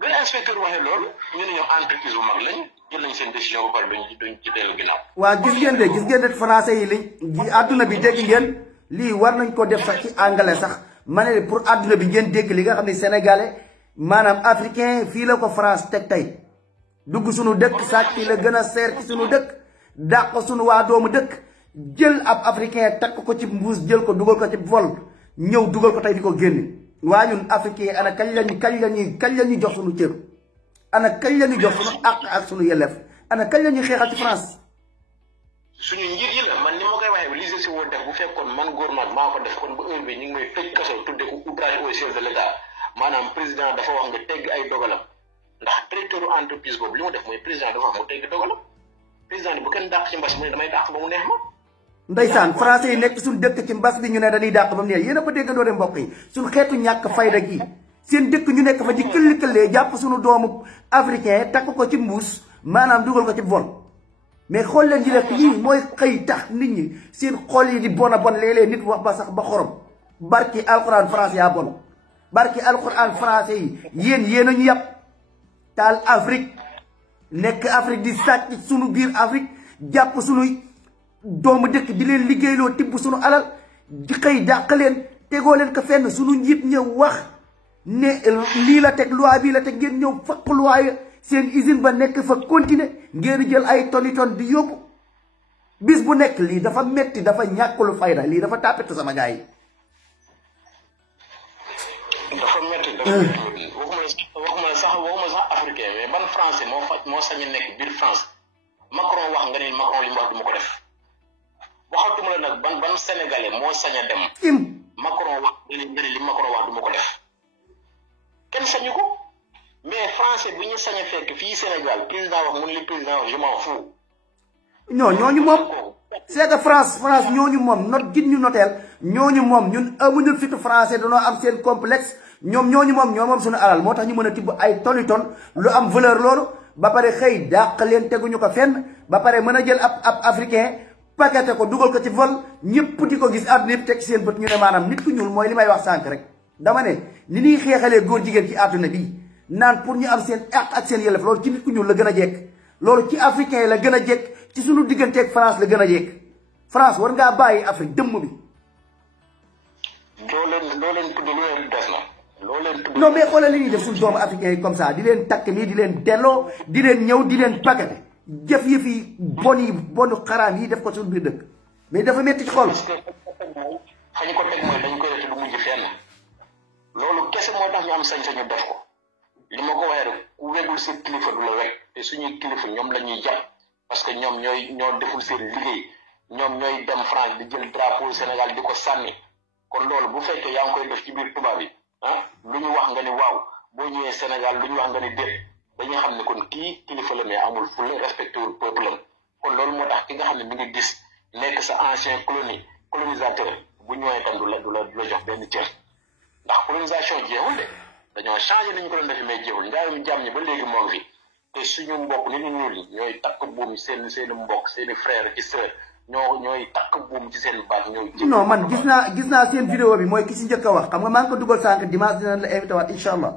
benn inspecteur waxee loolu ñu ne ñoom entreprise bu mag lañ jël nañ seen décision ba pare duñ ci dellu ginnaaw. waaw gis ngeen de français yi liñ ji àdduna bi dégg ngeen lii war nañ ko def sax ci anglais sax ma ne pour àdduna bi ngeen dégg li nga xam ne sénégalais maanaam africain fii la ko France teg tey dugg suñu dëkk sàcc la gën a seer ci suñu dëkk dàq suñu waa doomu dëkk jël ab africain takk ko ci mbuus jël ko dugal ko ci vol ñëw dugal ko tey di ko génne waa ñun africain ana kañ la ñuy jox suñu cër ana kañ la ñuy jox suñu àq ak suñu yelleef ana kañ la ñuy xeexal ci France. suñu njiit yi la man ni ma koy waxee li si woo def bu fekkoon man gouvernement maa ko def kon ba heure bi ñu ngi may tëj kaso tudde ko outrage au chef de l'État maanaam président dafa wax nga tegg ay dogalam ndax directeur entreprise boobu li mu def mooy président dafa wax mu tegg dogalam président bu kenn dàq ci mbas mi ne damay dàq ba mu neex ma. ndeysaan français yi nekk suñu dëkk ci mbas bi ñu ne dañuy dàq ba mu neex yéen a ko déggandoo de mbokk yi suñu xeetu ñàkk fayda gi seen dëkk ñu nekk fa di këlli-këllee jàpp suñu doomu africain takk ko ci mbuus maanaam dugal ko ci vol mais xool leen ji def lii mooy xëy tax nit ñi seen xool yi di bon a bon léeg-léeg nit wax ba sax ba xorom barki alxuraan français yaa bon barki alxuraan français yi yéen a ñu yàpp taal Afrique nekk Afrique di sàcc suñu biir Afrique jàpp suñuy doomu dëkk di leen liggéeyloo tibb suñu alal di xëy dàq leen tegoo leen ko fenn suñu njiit ñëw wax ne lii la teg loi bii la teg ngeen ñëw faq loi seen usine ba nekk fa continuer ngeen jël ay toni ton di yóbbu bis bu nekk lii dafa metti dafa ñàkkulu fayda lii dafa tàppetu sama gars yi. dafa metti waxuma sax africain mais ban français moo sañ a nekk biir France Macron wax nga ni Macron li mu wax du ma ko def waxatuma la nag ban sénégalais moo sañ a dem. Macron wax nga ni li Macron wax du ma ko def kenn sañu ko. mais français bi ñu sañ a fekk fii Sénégal président wax mun li président wax je m'en fous. ñooñu moom c'est que France ñooñu moom not gin ñu noteel ñooñu moom ñun amuñu fitu français dañoo am seen complexe ñooñu moom ñoo moom suñu alal moo tax ñu mën a tibb ay toni ton lu am valeur loolu ba pare xëy dàq leen teguñu ko fenn ba pare mën a jël ab africain paqueté ko dugal ko ci vol ñëpp di ko gis àdduna yëpp teg seen bët ñu ne maanaam nit ku ñuul mooy li may wax sànq rek dama ne ni ñuy xeexalee góor jigéen ci àdduna bi naan pour ñu am seen àq ak seen yelleef loolu ci nit ku ñuul la gën a jekk loolu ci africain la gën a jekk ci suñu digganteeg France la gën a jekk France war ngaa bàyyi Afrique dëmm bi. loo leen tudd lu leen des na loo leen tudd. non mais xoolal li ñuy def suñu doomu africain yi comme ça di leen takk nii di leen delloo di leen ñëw di leen paqueté jëf yëf yi bonu xaraam yi def ko suñu biir dëkk mais dafa metti ci xol. parce que fa ñu ko teg mooy dañ koy def du mujj fenn loolu kese moo tax ñu am sañ-sañu def ko. li ma ko waxee rek ku wegul seen kilifa du la weg te suñuy kilifa ñoom la ñuy jàpp parce que ñoom ñoo deful seen liggéey ñoom ñooy dem France di jël drapeau Sénégal di ko sànni kon loolu bu fekkee yaa ngi koy def ci biir tubaab yi lu ñu wax nga ni waaw boo ñëwee Sénégal lu ñu wax nga ni déet dañuy xam ne kon kii kilifa la mais amul fulla respecté wul peuple am kon loolu moo tax ki nga xam ne mi ngi gis nekk sa ancien colonisateur bu ñëwee tam du la jox benn cër ndax colonisation jeexul de. dañoo changé nañu ko doon defee mais jéewul njaayum jàmm ñi ba léegi moo ngi fi te suñu mbokk nit ñu ñuul yi ñooy takk buum seen mbokk seen frère ci sœur ñooy takk buum ci seen baat ñooy. non man gis naa seen vidéo bi mooy ki si njëkk a wax xam nga maa ngi ko dugal sànq dimanche dina la invité waat incha allah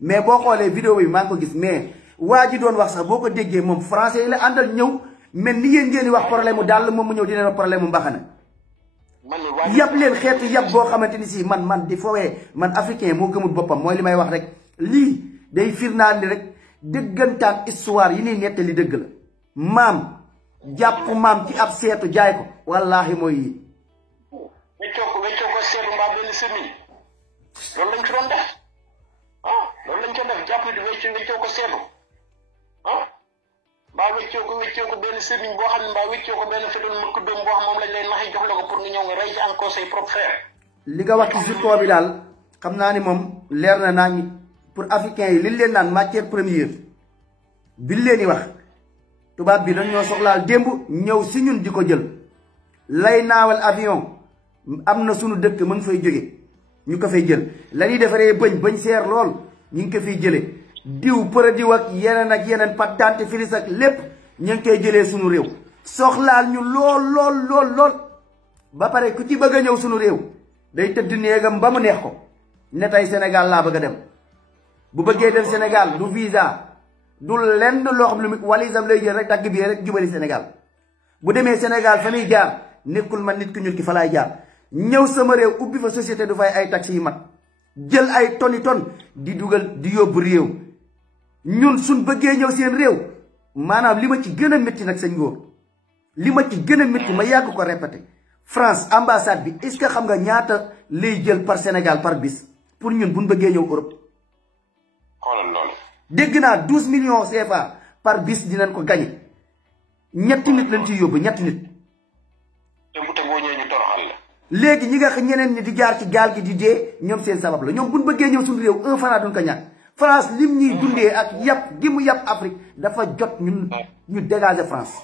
mais boo xoolee vidéo bi maa ngi ko gis mais waa ji doon wax sax boo ko déggee moom français yi la àndal ñëw mel ni yéen ngeen di wax problème mu daal moom mu ñëw dina problème mu mbaxana yab leen xeetu yab boo xamante ni si man di fowee man africain moo gëmul boppam mooy li may wax rek lii day firnaan ni rek dëggantaan histoire yi nii nettali dëgg la maam jàpp maam ci ab seetu jaay ko wallaahi mooy yi weccoo ko seetu mbaa benn sëmiñ loolu lañ fi doon def loolu lañ ko def jàpp di weccoo ko seetu mbaa weccoo ko benn sëriñ boo xam ne mbaa weccoo ko benn fedoon mëkk doom boo xam moom lañ lay naxi jox la ko pour nga ñëw nga rey ci encore say propre frère. li nga wax ci surtout bi daal xam naa ni moom leer na naa ñi pour africains yi liñ leen naan matière première bi leen di wax tubaab bi dañoo soxlaal démb ñëw si ñun di ko jël lay naawal avion am na sunu dëkk mën fay jóge ñu ko fay jël la ñuy defaree bañ seer lool ñu ngi ko fiy jëlee diw produit ak yeneen pâte dentifrice ak lépp ñu ngi koy jëlee sunu réew soxlaal ñu lool ba pare ku ci bëgg a ñëw sunu réew day tëdd néegam ba mu neex ko ne tey Sénégal laa bëgg a dem bu bëggee dem Sénégal du visa du lenn loo xam lu mu walisam lay jël rek tàgg bi rek jubali Sénégal bu demee Sénégal fa muy jaar nekkul man nit ku ñuul ki fa laay jaar ñëw sama réew ubbi fa société du fay ay taxes yi mat jël ay toni di dugal di yóbbu réew ñun suñ bëggee ñëw seen réew maanaam li ma ci gën a métti nag sëñ Ngor li ma ci gën a métti ma yàgg ko répété France ambassade bi est-ce que xam nga ñaata lay jël par Sénégal par bis pour ñun buñ bëggee ñëw Europe. xoolal loolu. dégg naa 12 millions CFA par bis dinañ ko gañe ñetti nit lañ ciy yóbbu ñetti nit. te boo ñëwee ñu toroxal la. léegi ñi nga xam ñeneen ñi di jaar ci gaal gi di dee ñoom seen sabab la ñoom buñ bëggee ñëw suñu réew 1 franc duñ ko ñàkk France lim ñuy dundee ak yàpp gi mu yàpp Afrique dafa jot ñun ñu dégager France.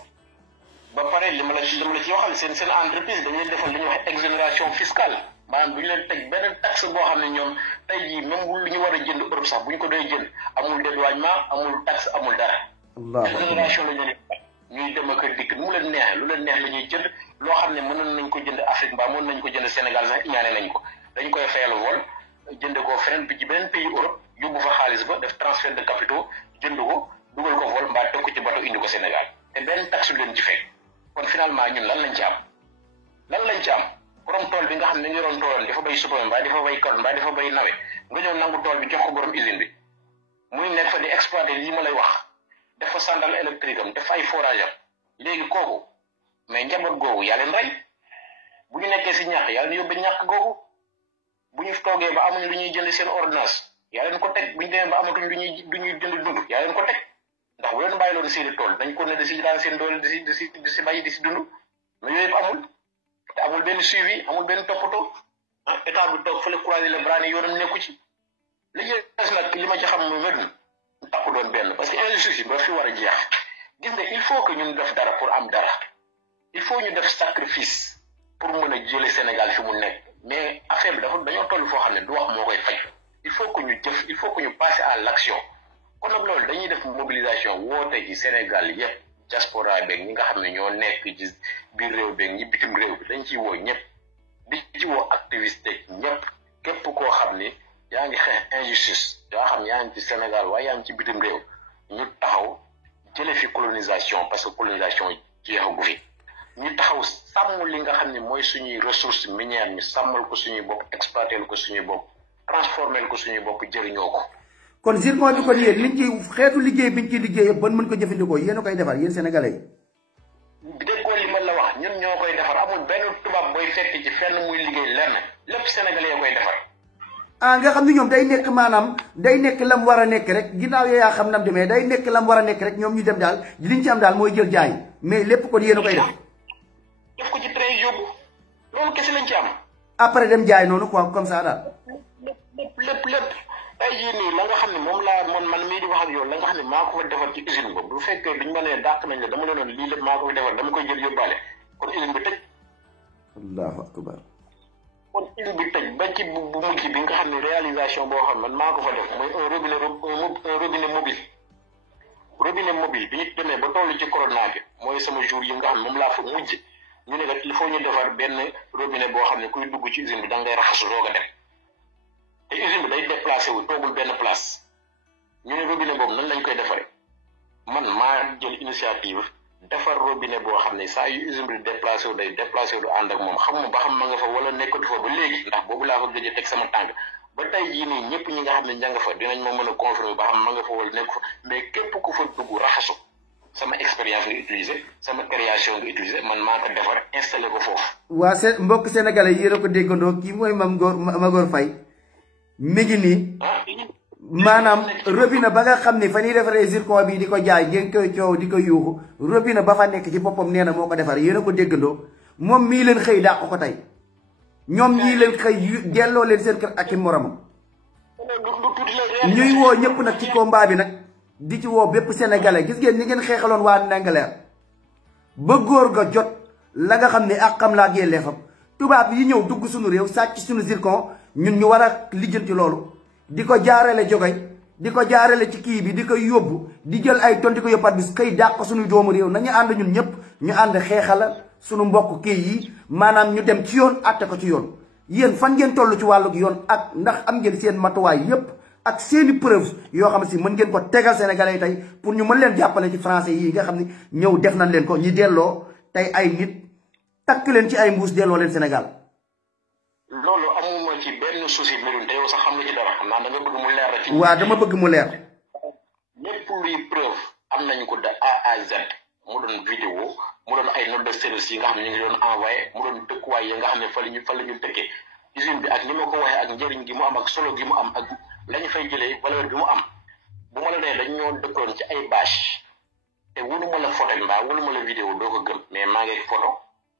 ba pare li ma la ci waxal seen entreprise dañu leen defal li ñuy wax exonération fiscale maanaam du ñu leen teg benn taxe boo xam ne ñoom tey jii même lu ñu war a jënd Europe sax bu ñu ko doy jënd amul dédouanement amul taxe amul dara. exonération la ñu leen ñuy dem ak dikk nu mu leen neexee lu leen neex la ñuy jënd loo xam ne mënoon nañ ko jënd Afrique mbaa mën nañ ko jënd Sénégal sax ñaane nañ ko dañ koy fayal vol jënd ko feneen bi ci beneen pays Europe yóbbu fa xaalis ba def transfert de capitaux jënd ko dugal ko vol mbaa teg ko ci bateau indi ko Sénégal te benn taxe leen ci fekk kon finalement ñun lan lañ ci am borom tool bi nga xam ne ñu doon toolam dafa bay supame mbaa dafa bay karoot mbaa dafa bay nawe nga ñëw nangu tool bi jox ko borom usine bi muy nekk fa di exploiter lii ma lay wax def fa centrale électrique am def fa ay forage am léegi kooku mais njaboot googu yaa leen rey bu ñu nekkee si ñàkk yaa leen yóbbee ñàkk googu bu ñu toogee ba amuñu lu ñuy jënd seen ordonnance yaa leen ko teg bu ñu demee ba amatuñ lu ñuy jënd dund yaa leen ko teg ndax bu leen bàyyi loolu seeni tool dañ ko ne di si daan seen doole di si bàyyi di si dund mais yooyu yëpp amul te amul benn suivi amul benn toppatoo état bi toog fële croiser les bras ni yoonam nekku ci li ci des nag li ma ci xam mu wér takku doon benn parce que injustice yi ba fi war a jeex gis nga il faut que ñun def dara pour am dara il faut ñu def sacrifice pour mën a jëlee Sénégal fi mu nekk mais affaire bi dañoo toll foo xam ne du wax moo koy faj il faut que ñu jëf il faut que ñu passer à l'action kon nag loolu dañuy def mobilisation woote ci Sénégal yëpp diaspora beeg ñi nga xam ne ñoo nekk ci biir réew beeg ñi bitim réew bi dañ ciy woo ñëpp di ci woo activiste ñëpp képp koo xam ni yaa ngi xeex injustice yaa xam yaa ngi ci Sénégal waaye yaa ngi ci bitim réew ñu taxaw jële fi colonisation parce que colonisation jeexagu fi ñu taxaw sàmm li nga xam ne mooy suñuy ressource minière ñu sàmmal ko suñuy bopp exploiter ko suñuy bopp transformer ko suñuy bopp jëriñoo ko. kon zircon bi kon yéen liñ ci xeetu liggéey biñ ciy liggéey yëpp ban mën ko jëfandikoo yéen a koy defar yéen sénégalais yi. déggoo li ma la wax ñun ñoo koy defar amul benn tubaab booy fekk ci fenn muy liggéey lenn lépp sénégalais yoo koy defar. nga xam ni ñoom day nekk maanaam day nekk lam war a nekk rek ginnaaw yaa xam nam demee day nekk lam war a nekk rek ñoom ñu dem daal liñ ci am daal mooy jël jaay mais lépp kon yéen a koy def. def ko ci trait yóbbu loolu kese lañ ci am. après dem jaay noonu quoi comme ça daal. lépp tey jii nii la nga xam ne moom laa man mii di wax ak yow la nga xam ne maa ko fa defar ci usine boobu bu fekkee duñ ma nee dàq nañ la dama leen lii lépp maa ko fa defar dama koy jël yóbbaale kon usine bi tëj. allahu akbar. kon usine bi tëj ba ci bu mujj bi nga xam ne réalisation boo xam man maa ko fa def mooy un robinet mobile. robinet mobile bi ñu demee ba toll ci corona bi mooy sama jour yi nga xam ne moom laa fa mujj ñu ne kat il faut ñu defar benn robinet boo xam ne kuy dugg ci usine bi da ngay raxasu doog a dem. te usine bi day déplacé wu toogul benn place ñu ne robinet boobu nan lañ koy defaree man maa jël initiative defar robinet boo xam ne saa yu usine bi déplacé wu day déplacé wu du ànd ak moom xamuma ba xam ma nga fa wala nekkatu fa ba léegi ndax boobu laa fa gëj a teg sama tànk ba tey jii nii ñëpp ñi nga xam ne ña nga fa dinañ ma mën a confirmer ba xam ma nga fa wala nekk fa mais képp ku fa dugg raxasu sama expérience nga utiliser sama création nga utiliser man maa ko defar installé ko foofu. waa mbokk sénégalais yéen a ko déggandoo kii mooy Magor Faye mi ngi nii maanaam robinet ba nga xam ne fa ñuy defaree zircon bi di ko jaay ngeen koy coow di ko yuuxu robinet ba fa nekk ci boppam nee na moo ko defar yéen a ko déggandoo moom mii leen xëy dàq ko tey ñoom ñii leen xëy delloo leen seen kër ak i moromam ñuy woo ñëpp nag ci combat bi nag di ci woo bépp sénégalais gis ngeen ñi ngeen xeexaloon waa Ndingler ba góor ga jot la nga xam ne ak xam laa yelleefam tubaab yi ñëw dugg suñu réew sàcc suñu zircon ñun ñu war a lijjanti loolu di ko jaarale jogay di ko jaarale ci kii bi di ko yóbbu di jël ay ton di ko yóbbaat bis xëy dàq suñu doomu réew nañu ànd ñun ñëpp ñu ànd xeexala suñu mbokk kii yi maanaam ñu dem ci yoon àtte ko ci yoon yéen fan ngeen toll ci wàllug yoon ak ndax am ngeen seen matuwaay yépp ak seeni preuve yoo xam ne si mën ngeen ko tegal sénégalais yi tey pour ñu mën leen jàppale ci français yi nga xam ne ñëw def nañ leen ko ñi delloo tey ay nit takk leen ci ay mbuus delloo leen Sénégal. loolu amuma ci benn souci mbirum te yow sax xam nga ci dara xam naa da nga bëgg mu leer rek. waaw dama bëgg mu leer. lépp luy preuve am nañu ko de A à Z mu doon vidéo mu doon ay note de service yi nga xam ne ñu ngi doon envoyé mu doon dëkkuwaay yi nga xam ne fa la ñu dëkkee usine bi ak ni ma ko waxee ak njëriñ gi mu am ak solo gi mu am ak la ñu fay jëlee valeur bi mu am bu ma la nee dañ ñoo dëkkoon ci ay bâche te wunu ma la photo mbaa wunu ma la vidéo doo ko gëm mais maa ngi photo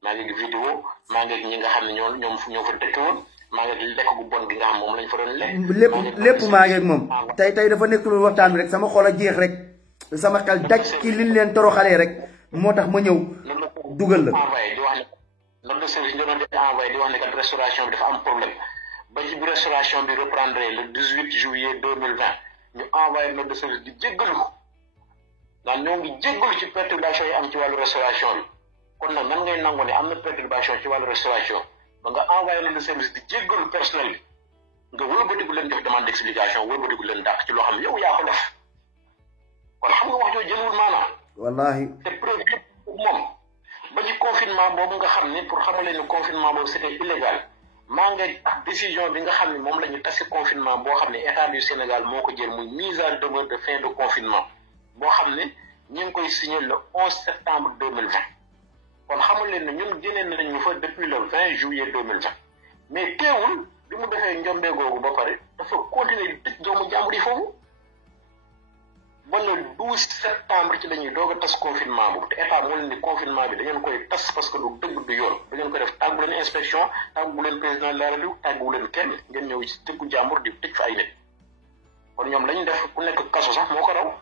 maa ngi vidéo maa ngi ñi nga xam ne ñoo fa dëkke woon maa ngi lekk bu bon gi nga xam moom lañ fa doon lekk lépp maa ngi ak moom tey dafa nekk lu waxtaan bi rek sama xol a jeex rek sama xel daj ci liñ leen toroxalee rek moo tax ma ñëw dugal la envoyé di wax ne note de service ñu doon di envoyé di wax ne kat restauration bi dafa am problème ba ci bi restauration bi reprendre le 18 juillet 2020 ñu envoyé note de service di jéggalu ko ndax ñoo ngi jéggalu ci perturbation yi am ci wàllu restauration bi kon nag nan ngay nangu ne am na perturbation ci wàllu restauration ba nga envoyé note de service di jéggalu personnel bi nga wëlbatiku leen jox demande d'explication wëlbatiku leen dàq ci loo xam ne yow yaa ko def kon xam nga wax joo jëlul maanaam wallahi te preuve yëpp moom ba ci confinement boobu nga xam ne pour xamal leen ne confinement boobu c'était illégal maa ngi décision bi nga xam ne moom la ñu tasi confinement boo xam ne état du Sénégal moo ko jël muy mise en demeure de fin de confinement boo xam ne ñu ngi koy signé le 11 septembre 2020 kon xamal leen ne ñun génneen nañ ñu fa depuis le 20 juillet 2020 mais teewul bi mu defee njombee googu ba pare dafa continuer di tëj doomu jàmbur yi foofu ba le 12 septembre ci la ñuy doog a tas confinement boobu te état moo leen di confinement bi dañu koy tas parce que du dëgg du yoon dañu ko def tàggu leen inspection tàggu leen président de la République tàggu leen kenn ngeen ñëw ci dëkku jàmbur di tëj fa ay nit kon ñoom la ñu def ku nekk kaso sax moo ko raw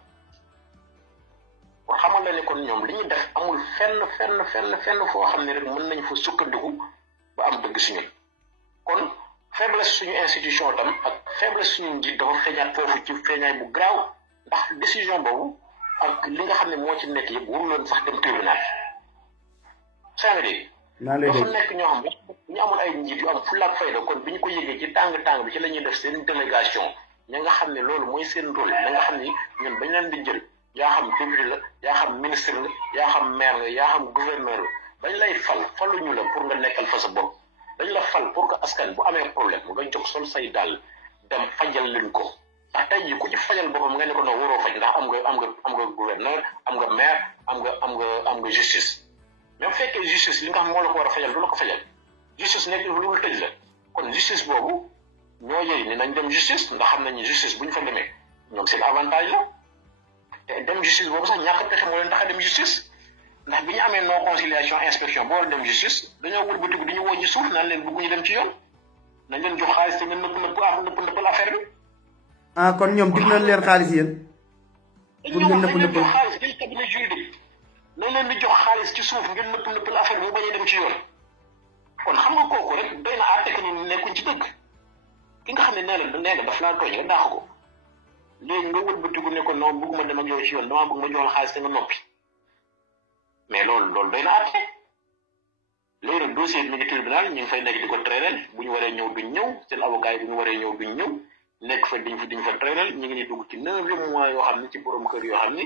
kon xamal la ne kon ñoom li ñu def amul fenn foo xam ne rek mën nañ fa sukkandiku ba am dëgg si ñun kon faiblesse suñu institution tam ak faiblesse suñu njiit dafa feeñaat foofu ci feeñaay bu garaaw ndax décision boobu ak li nga xam ne moo ci nekk yëpp waru leen sax dem tribunal c'est-à-dire dafa nekk ñoo xam ne ñu amul ay njiit yu am fulla ak fayda kon bi ñu ko yëgee ci tàng bi ci la ñuy def seen délégation ña nga xam ne loolu mooy seen rôle ña nga xam ni ñun bañ leen di jël yaa xam député la yaa xam ministre la yaa xam maire la yaa xam gouverneur la bañ lay faluñu la pour nga nekkal fa sa bopp dañ la fal pour que askan bu amee problème nga jóg sol say dàll dem fajal leen ko ndax tey jii ku ci fajal boppam nga ne ko noo waroo faj ndax am nga gouverneur am nga maire am nga justice même fekkee justice li nga xam moo la ko war a fajal du la ko fajal justice nekk lu dul tëj la kon justice boobu ñoo yëy ni nañ dem justice ndax xam nañu justice bu ñu fa demee ñoom seen avantage la te dem justice boobu sax ñàkk pexe moo leen tax a dem justice ndax bi ñu amee non conciliation inspection boo war dem justice dañoo wëlbatiku di ñu woo ci suuf naan leen bëgguñu dem ci yoon nañ leen jox xaalis te ngeen nëpp affaire bi. ah kon ñoom dig nañ leen xaalis yéen. pour ngeen nëpp jox xaalis jël cabinet juridique nañ leen di jox xaalis ci suuf ngeen nëpp affaire bi mu bañ a dem ci yoon kon xam nga kooku rek doy na àtte que ni nekkuñ ci dëgg ki nga xam ne nee na daf laa tooñ nga daax ko léegi nga wëlbatiku ne ko non bëgguma dem ak yow ci yoon damaa bëgg ma jox la xaalis te nga noppi mais loolu doy na àtte léegi nag dossier bi mi ngi tribunal ñu ngi fay nekk di ko traîner bu ñu waree ñëw duñ ñëw seen avocat yi bu ñu waree ñëw duñ ñëw nekk fa diñ fa traîner ñu ngi ni dugg ci 9e mois yoo xam ne ci borom kër yoo xam ni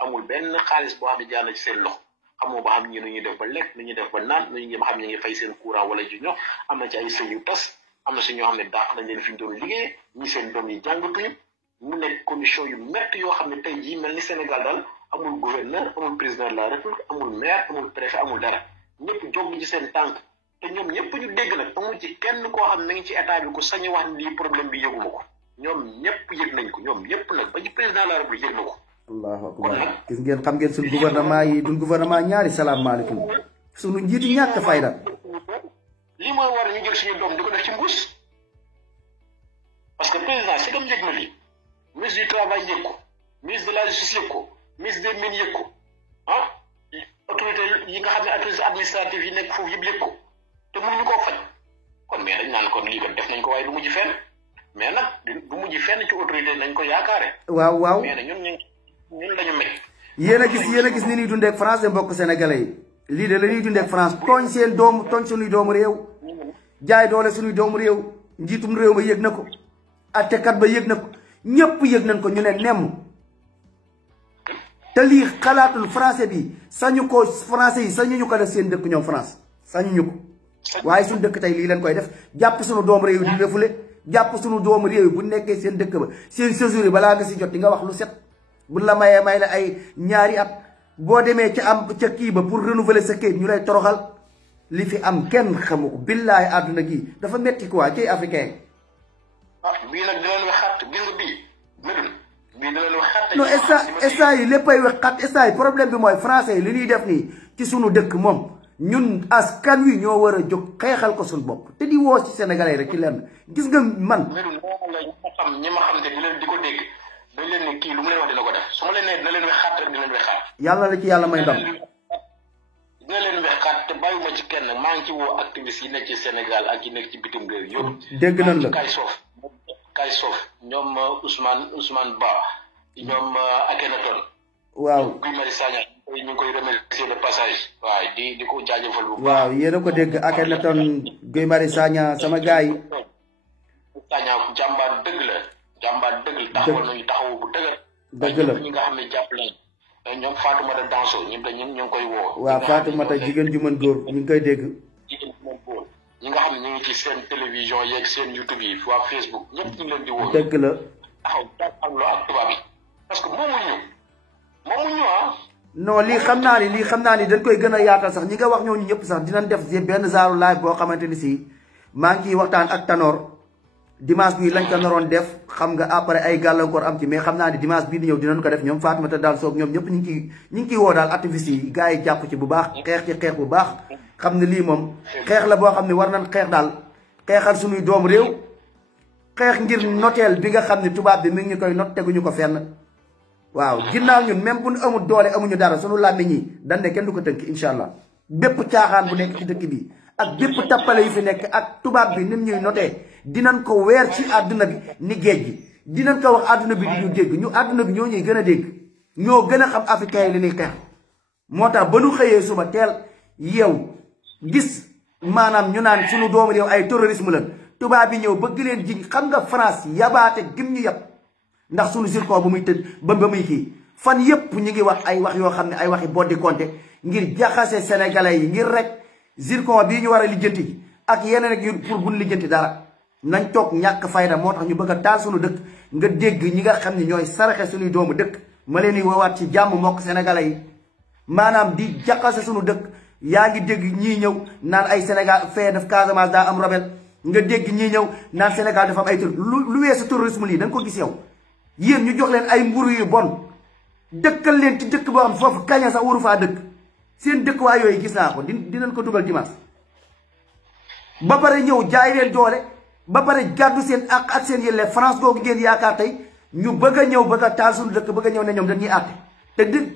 amul benn xaalis boo xam ne jaar na ci seen loxo xamoo ba xam ñi nu ñuy def ba lekk nu ñuy def ba naan nu ñuy xam ñu ngi fay seen courant wala ji ñox am na ci ay sëy yu tas am na si ñoo xam ne daax nañ leen fi ñu doon liggéey ñi seen doom yi jàngatuñu mu nekk condition yu métti yoo xam ne tey jii mel ni Sénégal daal amul gouverneur amul président de la République amul maire amul préfet amul dara ñëpp jóg ci seen tànk te ñoom ñëpp ñu dégg nag amu ci kenn koo xam ne ngi ci état bi ku sañ wax ni lii problème bi yëguma ko ñoom ñëpp yëg nañ ko ñoom ñëpp nag ba ci président de la République yëg na ko. allahu akbar gis ngeen xam ngeen suñu gouvernement yi duñ gouvernement ñaari salaamaaleykum suñu njiitu ñàkk fayda. lii mooy war ñu jël suñu doom di ko def ci mbuus parce que président si dem yëg na lii ministre du travail yëg ko ministre de la justice yëg ko ministre des mines yëg ko ah autorité yi nga xam ne autorité administrative yi nekk foofu yëpp yëg ko te mënuñu koo faj kon mais dañ naan kon lii kat def nañ ko waaye du mujj fenn mais nag du mujj fenn ci autorité nañ ko yaakaare. waaw waaw mais nag ñun lañu mekk. yéen a gis ni ñuy dundee ak France de mbokk sénégalais yi lii de la ñuy dundee ak France tooñ seen doomu tooñ suñuy doomu réew jaay doole suñuy doomu réew njiitum réew ba yëg na ko attekat ba yëg na ko ñëpp yëg nañ ko ñu ne nemm te lii xalaatul français bi sañu ko français yi sañu ñu ko def seen dëkk ñoom France sañu ñu ko waaye suñu dëkk tey lii leen koy def jàpp suñu doomu réew di refule jàpp suñu doomu réew bu nekkee seen dëkk ba seen séjour yi balaa nga si jot di nga wax lu set bu la mayee may la ay ñaari at boo demee ca kii ba pour renouveler sa kayit ñu lay toroxal li fi am kenn xamu ko billaay àdduna gi dafa metti quoi ci africain. bii nag dina leen wax xat gis nga bii medul bii dina leen wax xat. non instant yi léppay wax xat instant yi problème bi mooy français yi li ñuy def nii ci sunu dëkk moom ñun askan wi ñoo war a jóg xeexal ko suñu bopp te di woo ci sénégalais rek ci lenn gis nga man. medul ñi ma xam te di leen di ko dégg dañ leen ne kii lu mu leen wax dina ko def su ma leen nee dina leen wax xat rek dina leen wax xat. yàlla la ci yàlla may ndam. dina leen wax xat te bàyyiwuma ci kenn maa ngi ci woo activiste yi nekk ci Sénégal ak yi nekk ci bitim réew yëpp. dégg nañ la Kay Sof ñoom Ousmane Ba ñoom Akhenaton. waaw Guy Marius Sagna ñu ngi koy remercier de passage. waaw di ko jaajëfal bu baax. waaw yéen a ko dégg Akhenaton Guy Marius Sagna sama gars yi. Sagna jàmbaar dëgg la jàmbaar dëgg la taxawal nañu taxawu bu dëgër. dëgg la ñi nga xam ne jàpp nañ ñoom Fatoumata Danso ñoom dañu ñu ngi koy woo. waaw Fatoumata jigéen ju mën góor ñu ngi koy dégg. jigéen ju mën góor ñi nga xam ne ñu ngi ci seen télévision yeeg seen YouTube yi waa Facebook ñëpp ñu ngi leen di woo. dëgg la. taxaw jàkkaarloo ak tubaab yi parce que moomuñu ah. non lii xam naa ni dañ koy gën a yaatal sax ñi nga wax ñooñu ñëpp sax dinañ def benn genre live boo xamante ni si maa ngi ciy waxtaan ak Tanor dimanche bii lañ ko naroon def xam nga après ay gàllankoor am ci mais xam naa ni dimanche bii di ñëw dinañ ko def ñoom Fatoumata daal soog ñoom ñëpp ñu ngi ciy woo daal activiste yi gars yi jàpp ci bu baax xeex ci xeex bu baax xam ne lii moom xeex la boo xam ne war nañ xeex daal xeexal suñuy doom réew xeex ngir noteel bi nga xam ne tubaab bi mi ngi ñu koy not teguñu ko fenn waaw ginnaaw ñun même bu ñu amul doole amuñu dara suñu làmmiñ yi dañ ne kenn du ko tënk incha allah bépp caaxaan bu nekk ci dëkk bi ak bépp tappale yu fi nekk ak tubaab bi nim ñuy notee dinañ ko weer ci àdduna bi ni géej gi dinañ ko wax àdduna bi di ñu dégg ñu àdduna bi ñoo ñuy gën a dégg ñoo gën a xam africain yi li ñuy xeex moo tax ba nu xëyee suba teel yow gis maanaam ñu naan suñu doomu réew ay terrorisme lan tubaab bi ñëw bëgg leen jiñ xam nga France yabaate gim ñu yab ndax suñu zircon bu muy tëdd ba muy kii fan yépp ñu ngi wax ay wax yoo xam ne ay waxi boddi konte ngir jaxase sénégalais yi ngir rek zircon bii ñu war a lijjanti ji ak yeneen ak yu pour buñ lijjanti dara nañ toog ñàkk fayda moo tax ñu bëgg a taal suñu dëkk nga dégg ñi nga xam ne ñooy saraxe suñuy doomu dëkk ma leen di woowaat ci jàmm mbokk sénégalais yi maanaam di jaxase suñu dëkk yaa ngi dégg ñii ñëw naan ay Sénégal fee def Casamance daa am rebelle nga dégg ñii ñëw naan Sénégal dafa am ay lu weesu terrorisme lii da nga ko gis yow yéen ñu jox leen ay mburu yu bon dëkkal leen ci dëkk boo xam foofu kaña sax waru faa dëkk seen dëkk waa yooyu gis naa ko dinañ ko dugal dimanche ba pare ñëw jaay leen doole ba pare gàddu seen ak seen yële France googu ngeen yaakaar tey ñu bëgg a ñëw bëgg a taal suñu dëkk bëgg a ñëw ne ñoom dañuy àtte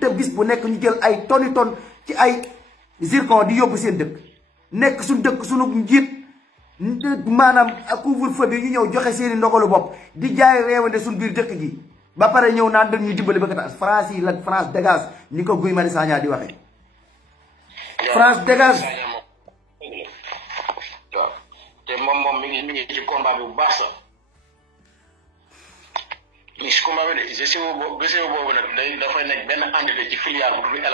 te bis bu nekk ñu jël ay toni ton ci ay zircon di yóbbu seen dëkk nekk suñu dëkk suñu njiit maanaam couvre-feu bi ñu ñëw joxe seeni ndogalu bopp di jaay réewande suñu biir dëkk gi ba pare ñëw naan dañuy dimbali bëgg a taal France yi la France dégage ni ko Guy Marius Sagna di waxee France dégage. waaw te moom mi ngi ci combat bi bu baax sax mi ngi ci combat bi de GCO boobu nag dafay nekk benn entité ci filière bu tudd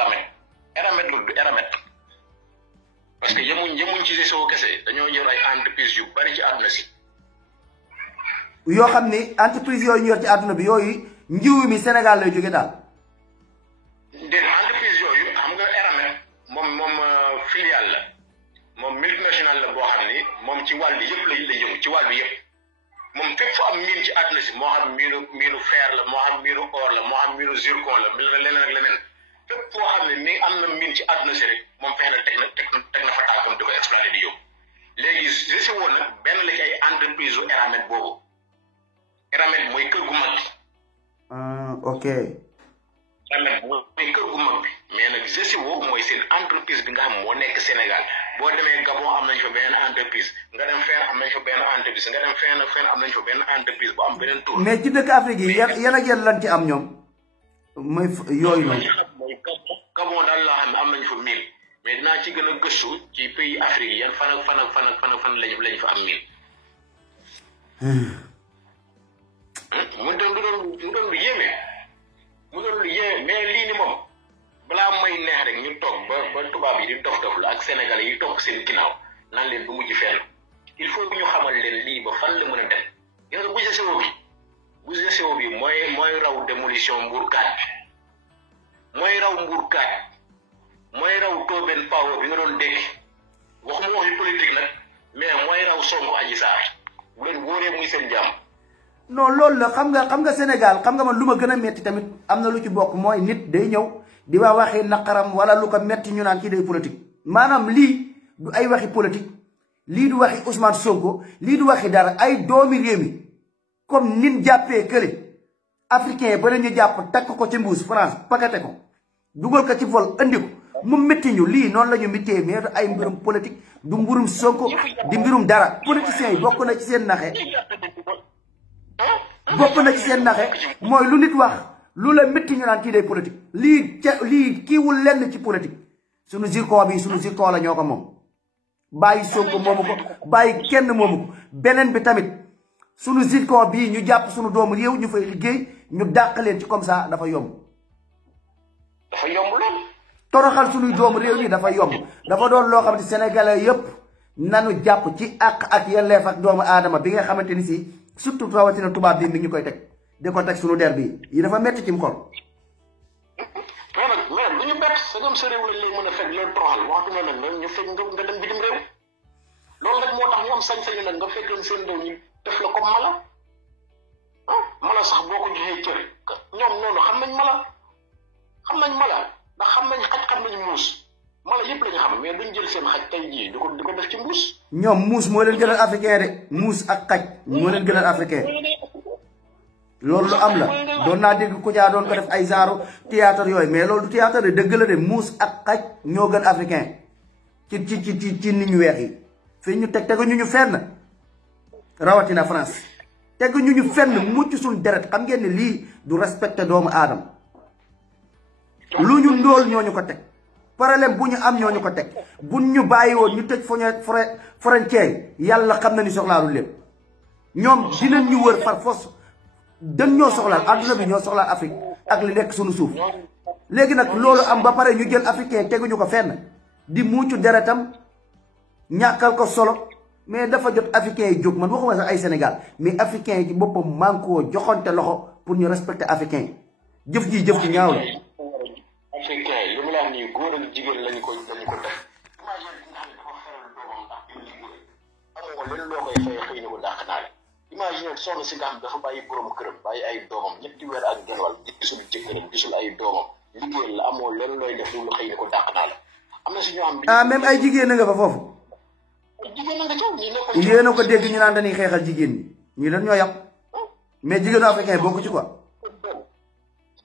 Eramet lu du Eramet parce que yemuñ ci GCO kese dañoo yor ay entreprise yu bari ci àdduna si. yoo xam ni entreprise yooyu ñu yor ci àdduna bi yooyu njiw mi Sénégal lay jóge daal. dégg entreprise yooyu xam nga Eramet moom filiale la moom multinational la boo xam ni moom ci wàll yëpp lay yëngu ci wàllu yëpp moom fépp fu am mine ci àdduna si moo xam miinu fer la moo xam miinu or la moo xam miinu zircon la leneen ak leneen fépp foo xam ne mi am na mine ci àdduna si rek moom fexe na teg na fa tànkam di ko exploité di yóbbu léegi GCO nag benn la ci ay entreprise u Eramet boobu Eramet mooy kër gu mag bi. ok. Eramet mooy kër gu mag bi mais nag GCO mooy seen entreprise bi nga xam moo nekk Sénégal boo demee Gabon am nañ fa benn entreprise nga dem fenn am nañ fa benn entreprise nga dem fenn am nañ fa benn entreprise bu am beneen tour. mais ci dëkk Afrique yi yan ak yan lan ci am ñoom. mooy yooyu noonu. mooy Gabon daal laa xam ne am nañ fa mine mais dinaa ci gën a gëstu ci pays Afrique yi yan fan lañ fa am mine. mu doon lu yéeme mais lii ni moom balaa may neex rek ñu toog ba tubaab yi di dof la ak sénégalais yi topp seen ginnaaw naan leen bu mujj fenn il faut ñu xamal leen lii ba fan la mën a dem gis nga bu GCO bi mooy raw démolition mbuurkaat mooy raw mbuurkaat mooy raw Tobène Power bi nga doon dégg waxuma waxi politique nag mais mooy raw Sonko Adji Sarr bu leen wóoree muy seen jàmm. non loolu la xam nga Sénégal xam nga man lu ma gën a metti tamit am na lu ci bokk mooy nit day ñëw di waa waxi naqaram wala lu ko metti ñu naan kii day politique maanaam lii du ay waxi politique lii du waxi Ousmane Sonko lii du waxi dara ay doomi réew mi comme nin jàppee kële africain ba ñu jàpp takk ko ci mbuus France pakate ko dugal ko ci vol andi ko mu métti ñu lii noonu la ñu méttee mais du ay mbirum politique du mbirum Sonko di mbirum dara politiciens yi bokk na ci seen naxe mooy lu nit wax lu la métti ñu naan kii day politique lii kiiwul lenn ci politique suñu zircon la ñoo ko moom bàyyi Sonko moomu ko bàyyi kenn moomu ko beneen bi tamit suñu zircon bii ñu jàpp suñu doomu réew ñu fay liggéey ñu dàq leen ci comme ça dafa yomb lool toroxal suñuy doomu réew nii dafa yomb dafa doon loo xamante sénégalais yépp nanu jàpp ci ak yelleef ak doomu aadama bi nga xamante ni si surtout rawatina tubaab bi mi ñu koy teg di ko teg suñu der bi yi dafa metti ci xol. mais nag du ñu bett sa ñoom sa réew lañ lay mën a fekk leen toroxal waxtu na nag ñu fekk nga dem bitim réew loolu rek moo tax ñu am sañ-sañu nag nga fekk leen seen réew ñu def la comme mala mala sax boo ko joxee cër ñoom noonu xam nañ mala ndax xam nañ xaj xam nañ muus mala yëpp la ñu xam mais duñ jël seen xaj tey jii di ko def ci mbuus. ñoom muus moo leen gënal africain de muus ak xaj moo leen gënal africain loolu lu am la doon naa dégg Kouthia doon ko def ay genre théâtre yooyu mais loolu du théâtre de dëgg la de muus ak xaj ñoo gën africain ci nit ñu weex yi fii ñu tegu ñu fenn rawatina France tegu ñu fenn mucc suñ deret xam ngeen ne lii du respecté doomu aadama lu ñu ndóol ñooñu ko teg problème bu ñu am ñooñu ko teg buñ ñu bàyyi woon ñu tëj frontière yàlla xam na ni soxlaalu lépp ñoom dinañ ñu wër par force dañ ñoo soxlaal adduna bi ñoo soxlaal Afrique ak li nekk suñu suuf léegi nag loolu am ba pare ñu jël africain teguñu ko fenn di muucu deretam ñàkkal ko solo mais dafa jot africain yi jóg man waxuma sax ay Sénégal mais africain yi ci boppam mànkoo joxante loxo pour ñu respecter africain yi jëf ji ñaaw la. africain yi li mu la wax nii góor ak jigéen lañu ko def imagine nga xam ne dafa feral doomam ndax di liggéey amoo leen loo koy fay xëy na ko dàq naa imagine soxna si nga xam dafa bàyyi borom këram bàyyi ay doomam ñetti weer ak genn wàll gisul jëkkëram gisul ay doomam liggéey la amoo leen looy def lu xëy na ko dàq naa la am na si ñoo xam même ay jigéen na nga fa foofu jigéen na nga ci yéen a ko dégg ñu naan dañuy xeexal jigéen ñi lan ñoo yàq mais jigéenu africain bokku ci quoi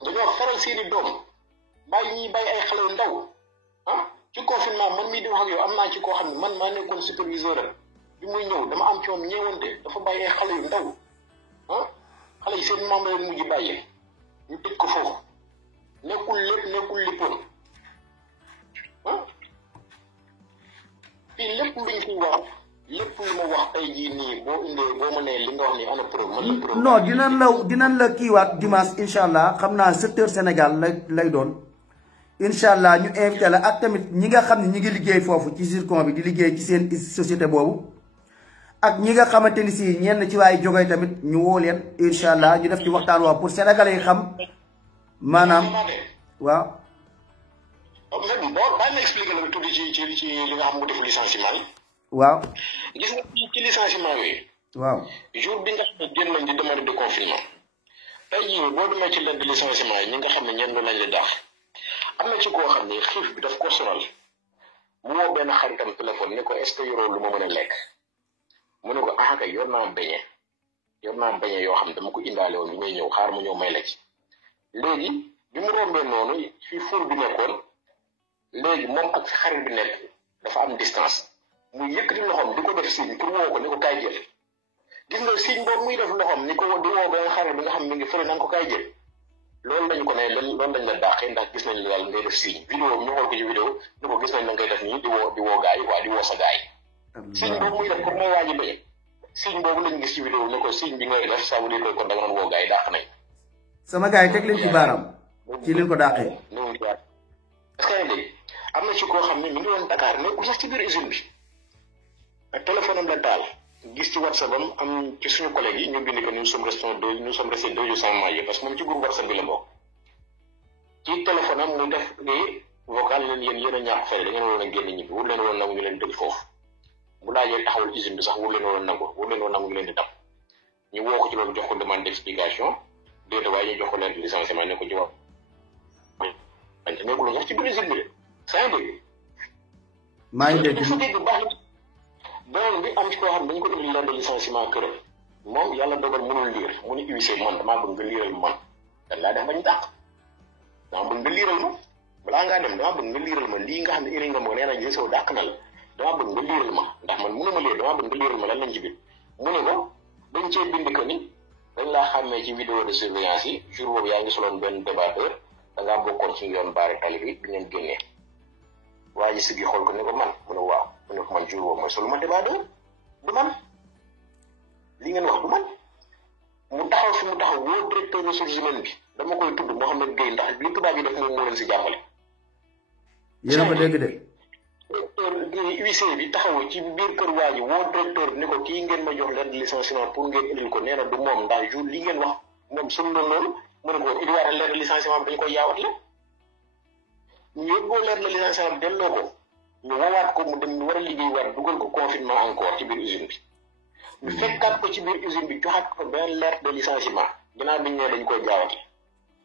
dañoo feral seeni doom bàyyi ay xale yu ndaw ci confinement man mii di wax ak yow am naa ci koo xam ne man maa nekkoon superviseur am bi muy ñëw dama am ci moom ñeewante dafa bàyyi ay xale yu ndaw xale yi seen maam la leen mujj bàyyi ñu tëj ko foofu nekkul léppoon fii lépp luñ fi wax lépp lu ma wax tey jii nii boo ma nee li nga wax nii ana preuve man la preuve non dinañ la kiiwaat dimanche incha allah xam naa 7h Sénégal lay doon incha allah ñu invité la ak tamit ñi nga xam ne ñi ngi liggéey foofu ci zircon bi di liggéey ci seen société boobu ak ñi nga xamante ni si ñenn ci waaye jógee tamit ñu woo leen incha allah ñu def ci waxtaan waaw pour sénégalais yi xam maanaam waaw. c'est-à-dire boo bàyyi ma expliqué la tuuti ci li nga xam mu def licenciement yi. waaw. gis nga ci licenciement yooyu. waaw. jour bi nga xam ne génn nañ di demande de confinement. tey jii boo demee ci lettre de licenciement yi ñi nga xam ne ñenn lañ la daax am na ci koo xam ne xiif bi daf ko sonal mu woo benn xaritam téléphone ne ko est-ce que yoroo lu ma mën a lekk mu ne ko ah kay yor naa beñe yoo xam ne dama ko indaale woon bi may ñëw xaar mu ñëw may la ci léegi bi mu rombee noonu fii fuur bi nekkoon léegi moom ak fi xarit bi nekk dafa am distance mu yëkkati loxoom di ko def signe pour woo ko ni ko kaay jël gis nga signe boobu muy def loxoom ni ko di woo benn xarit bi nga xam ne ngi fële na nga ko kaay jël loolu lañu ko ne loolu lañ la dàqee ndax gis nañ la daal ngay def signe vidéo bi ñu xool ko ci vidéo ni ko gis nañ la ngay def nii di woo gaa yi waa di woo sa gaa yi signe boobu muy def pour may waaji bañ signe boobu lañu gis ci vidéo ne ko signe bi ngay def ça veut dire que kon da nga doon woo gaa yi dàq nañ sama gaa yi teg leen ci baaraam ci leen ko dàqee est-ce que léegi am na ci koo xam ne mi ngi woon Dakar nekkul sax ci biir usine bi ak téléphone am la taal gis ci WhatsApp am am ci suñu collègue yi ñu bind que nous sommes restés 2 jours sans manger parce que moom ci groupe WhatsApp bi la bokk ci téléphone am mu def ni vocal leen yéen a ñaax fay da ngeen waroon a génn ñibbi wut leen woon nangu ñu leen tëj foofu bu laajee taxawal usine bi sax wut leen woon nangu ñu leen di tam ñu woo ko ci loolu jox ko demande d'explication déedéet waaye ñu jox ko leen licenciement ne ko ci wax wante nekkul sax ci biir usine bi de saa ngi dégg maa ngi dégg bu baax beneen bi am ci koo xam ne dañu ko indi lettre de licenciement këram moom yàlla dogal mënul liir mu ni huissier man damaa bëgg nga liiral man dañ laa def bañ dàq damaa bëgg nga liiral ma balaa ngaa dem damaa bëgg nga liiral ma lii nga xam ne iri nga ma nee nañ li sow dàq na la damaa bëgg nga liiral ma ndax man mënuma liir damaa bëgg nga liiral ma lan lañ ci biir mu ne ko dañ cee bind que ni dañ laa xàmmee ci vidéo de surveillance yi jour boobu yaa ngi soloon benn débatteur da ngaa bokkoon ci yoon baare tali bi bi ngeen génnee waa ji sigi xool ko ne ko man mu ne waaw mu ne ko man jour boobu mooy solu ma débatteur du man li ngeen wax du man mu taxaw fi mu taxaw woo directeur ressources humaines bi dama koy tudd Mouhamed Gueye ndax li tubaab yi def moom moo leen si jàppale. yéen a ko dégg de. huissier bi taxaw ci biir kër waa ji woo directeur ni ko kii ngeen ma jox lettre de licenciement pour ngeen indil ko nee na du moom ndax jour li ngeen wax moom sunu la loolu mu ne ko woon indiwaat lettre de licenciement bi dañu koy yaawat la ñu yóbboo lettre de licenciement bi delloo ko ñu woowaat ko mu dem war a liggéey war dugal ko confinement encore ci biir usine bi ñu fekkaat ko ci biir usine bi joxaat ko benn lettre de licenciement ginnaaw bi ñu ne dañu koy jaawate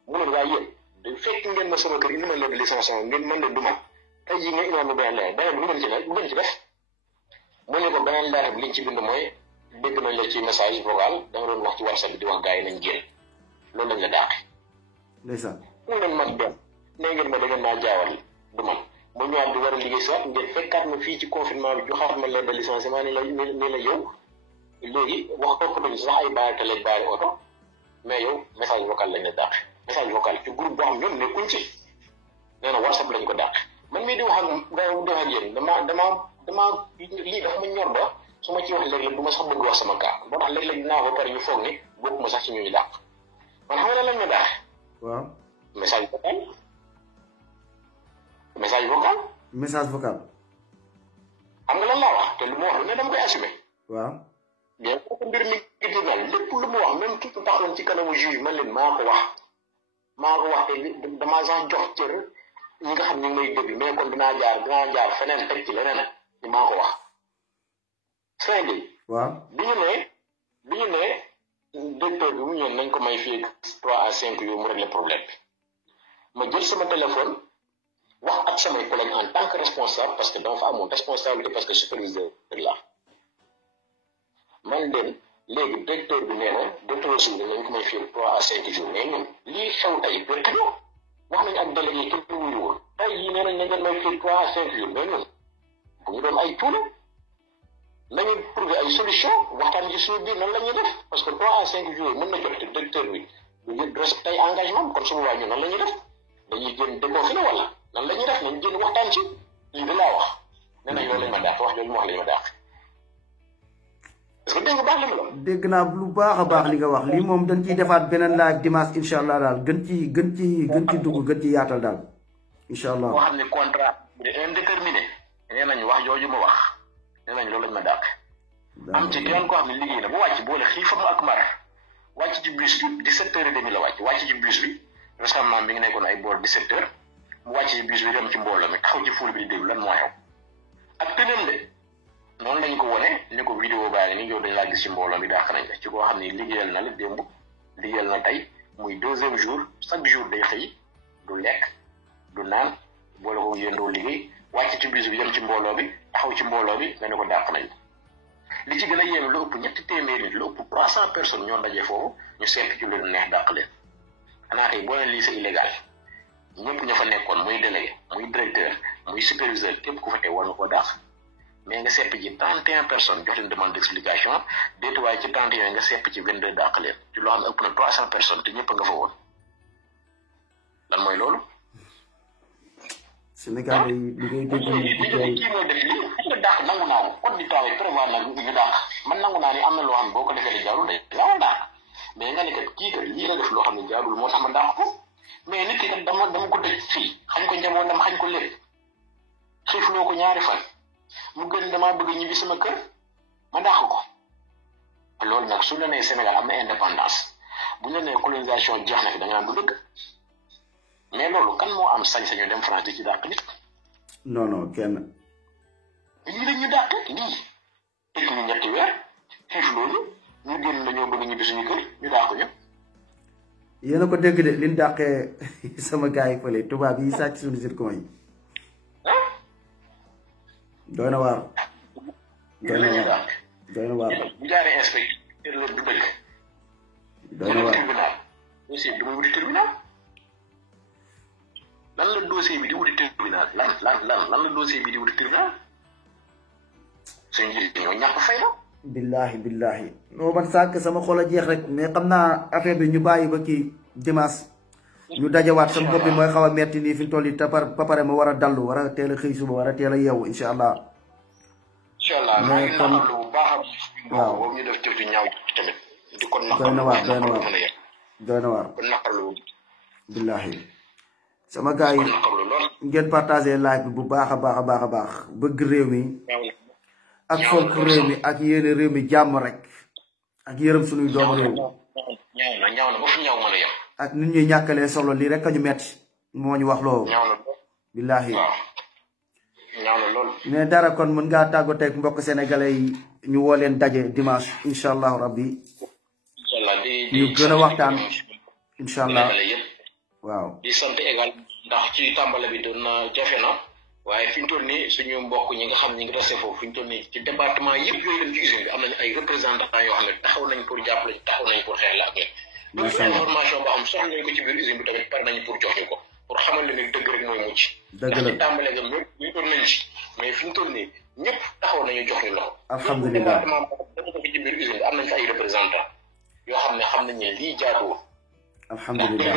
mu ne waaye yéen fekk ngeen ma sama kër indi ma lettre de licenciement ngeen mën leen du ma tey jii nga indiwaat ma beneen lettre beneen bi lu ngeen ci def mu ne ko beneen lettre bi liñ ci bind mooy dégg nañ la ci message vocal da nga doon wax ci WhatsApp bi di wax gars yi nañ génn loolu lañ la dàqe. ndeysaan. mu ngeen man dem nee ngeen ma da ngeen maa jaawal du man mu ñëwaat di war a liggéey sax ngeen fekkaat ma fii ci confinement bi joxaat ma lettre de licenciement ni la yow léegi wax ko dañ sax ay baari télé baari oto mais yow message vocal lañ la dàqe message vocal ci groupe boo xam ñoom nekkuñ ci nee na WhatsApp lañ ko dàqe man mii di wax ak yéen dama lii dafa ma ñor ba su ma ci wax léeg-léeg du ma sax bëgg wax sama cas boo tax léeg-léeg dinaa ba pare ñu foog ni bokkuma sax ci ñuy dàq man xam nga lan lañ ma dàqe. waaw. message vocal. xam nga lan laa wax te lu ma wax lu ne dama koy assumer. waaw. bien que mbir mi ngi tribunal lépp lu mu wax même ki taxawoon ci kanamu juge man leen maa ko wax te damaa sax jox cër ñi nga xam ne ñu may dégg mais kon dinaa jaar feneen teg ci leneen ni maa ko wax. fin bi. waaw. bi ñu ne directeur bi mu ñëw nañ ko may fii 3 à 5 jours mu régler problème bi ma jël sama téléphone wax ak samay collègues en tant que responsable parce que dama fa amoon responsabilité parce que superviseur la man leen léegi directeur bi nee na directeur aussi nañ ko may fii 3 à 5 jours mais ñun lii xew tey pertudo wax nañ ak délégué képp lu wuyu woon tey yii nee nañ ngeen may fii 3 à 5 jours mais ñun bu ñu doon ay tuulu nañu trouver ay solution waxtaan ci suñu biir nan la ñuy def parce que 3 à 5 jours mën na jot te directeur bi du respecté ay engagement kon su boobaa ñun nan la ñuy def dañuy génn déconfiné wala nan la ñuy def nañ génn waxtaan ci lii bi laa wax nee nañ loolu lañ ma dàq wax jooju mu wax lañ ma dàq parce que dégg nga baax li ma la. dégg naa lu baax a baax li nga wax lii moom dañ ciy defaat beneen live dimanche incha allah daal gën ci dugg gën ci yaatal daal incha allah. boo xam ne contrat bi indéterminé nee nañ wax jooju ma wax. nee nañ loolu lañ ma dàq. am ci kenn koo xam ne liggéey na ba wàcc boole xiifam ak mar wàcc ci bus bi 17h30 la wàcc ci bus bi récemment mi ngi nekkoon ay boor 17h mu wàcc ci bus bi dem ci mbooloo mi taxaw ci foule bi di déglu lan moo xew ak teneen de noonu lañ ko wone ne ko vidéo baa ngi ni yow dañ laa gis ci mbooloo mi dàq nañ la ci koo xam ne liggéeyal na la démb liggéeyal na tey muy 2e jour chaque jour day xëy du lekk du naan boole ko yëndoo liggéey wàcc ci bus bi dem ci mbooloo bi taxaw ci mbooloo bi nga ne ko dàq nañ li ci gën a yéeme lu ëpp 300 nit lu ëpp 300 personnes ñoo daje foofu ñu seet ci lu neex dàq leen xanaa tey boo leen lii c'est illégal ñëpp ña fa nekkoon muy délégué muy directeur muy superviseur képp ku fa tey war nga ko dàq mais nga sepp ci 31 personnes jox leen demande d'explication déet waaye ci 31 nga sepp ci 22 dàq leen ci loo xam ne ëpp na 300 personnes te ñëpp nga fa woon lan mooy loolu. Sénégal yi liggéey dégg kii mooy def lii nga dàq nangu naa ko code du travail prévoir na ñu dàq man nangu naa ni am na loo xam ne boo ko defee di jaarul de laa dàq mais nga ne kat kii kat lii nga def loo xam ne jaarul moo tax ma dàq ko mais nit ki kat dama ko tëj fii xañ ko njabootam xañ ko lépp xiifloo ko ñaari fan mu gën damaa bëgg ñibbi sama kër ma dàq ko loolu nag su la nee Sénégal am na indépendance bu ñu la nee colonisation jeex na fi da nga naan du dëgg mais loolu kan moo am sañ-sañu dem France di ci dàq nit. non non kenn. lii dañ ñu dàq lii tëj ñu ñetti weer xiif loolu ñu génn dañoo bëgg ñibbi suñu kër ñu dàq ñu. yéen a ko dégg de liñ dàqee sama gars yi fële tubaab yi sàcc suñu zircon yi. doy na waar. doy na waar doy na waar. bu jaaree inspecteur la du dëgg. doy na waar tribunal dossier bi du muy wuti tribunal. lan la dossier bi di wuti tribunal lan la dossier bi di wuti tribunal suñu njiit ñoo ñàkk fay la. billahi noo man sànq sama xol a jeex rek mais xam naa affaire bi ñu bàyyi ba kii dimanche ñu dajawaat sama bopp bi mooy xaw a metti nii fi mu toll nii te ba pare ma war a dallu war a teel a xëy suba war a teel a yeewu incha allah. incha allah maa ngi naqarlu bu baax a. waaw boobu ñu def jëf ju ñaaw tamit. di ko naqarlu doy na waar doy na waar. kon naqarlu. billahi sama gars yi ngeen partagé live bi bu baax a baax a baax a baax bëgg réew mi ak fonk réew mi ak yéene réew mi jàmm rek ak yërëm suñuy doomu réew ñaaw na ba fu ñaaw mën a yem ak nit ñuy ñàkkalee solo lii rek a ñu metti moo ñu wax loolu billahi ñaaw na lool mais dara kon mën ngaa tàggoo teg mbokk sénégalais yi ñu woo leen daje dimanche incha allahu rabbi ñu gën a waxtaan incha allah waaw di sant égal ndax ci tàmbale bi doon na jafe na waaye fi ñu toll nii suñu mbokk ñi nga xam ñi ngi resté foofu fi ñu toll nii ci département yëpp yooyu dem ci usine bi am nañu ay représentants yoo xam ne taxaw nañ pour jàppale taxaw nañ pour xeex la ak ñun donc information boo xam soxla nañ ko ci biir usine bi tamit par nañu pour jox ñu ko pour xamal leen ne dëgg rek mooy mucc ndax ci tàmbale ga ñëpp ñu toll nañ ci mais fi ñu toll nii ñëpp taxaw nañu jox ñu loxo alhamdulilah département dama ko fi ci biir usine bi am nañ fa ay représentants yoo xam ne xam nañ ne lii jaaduwul alhamdulilah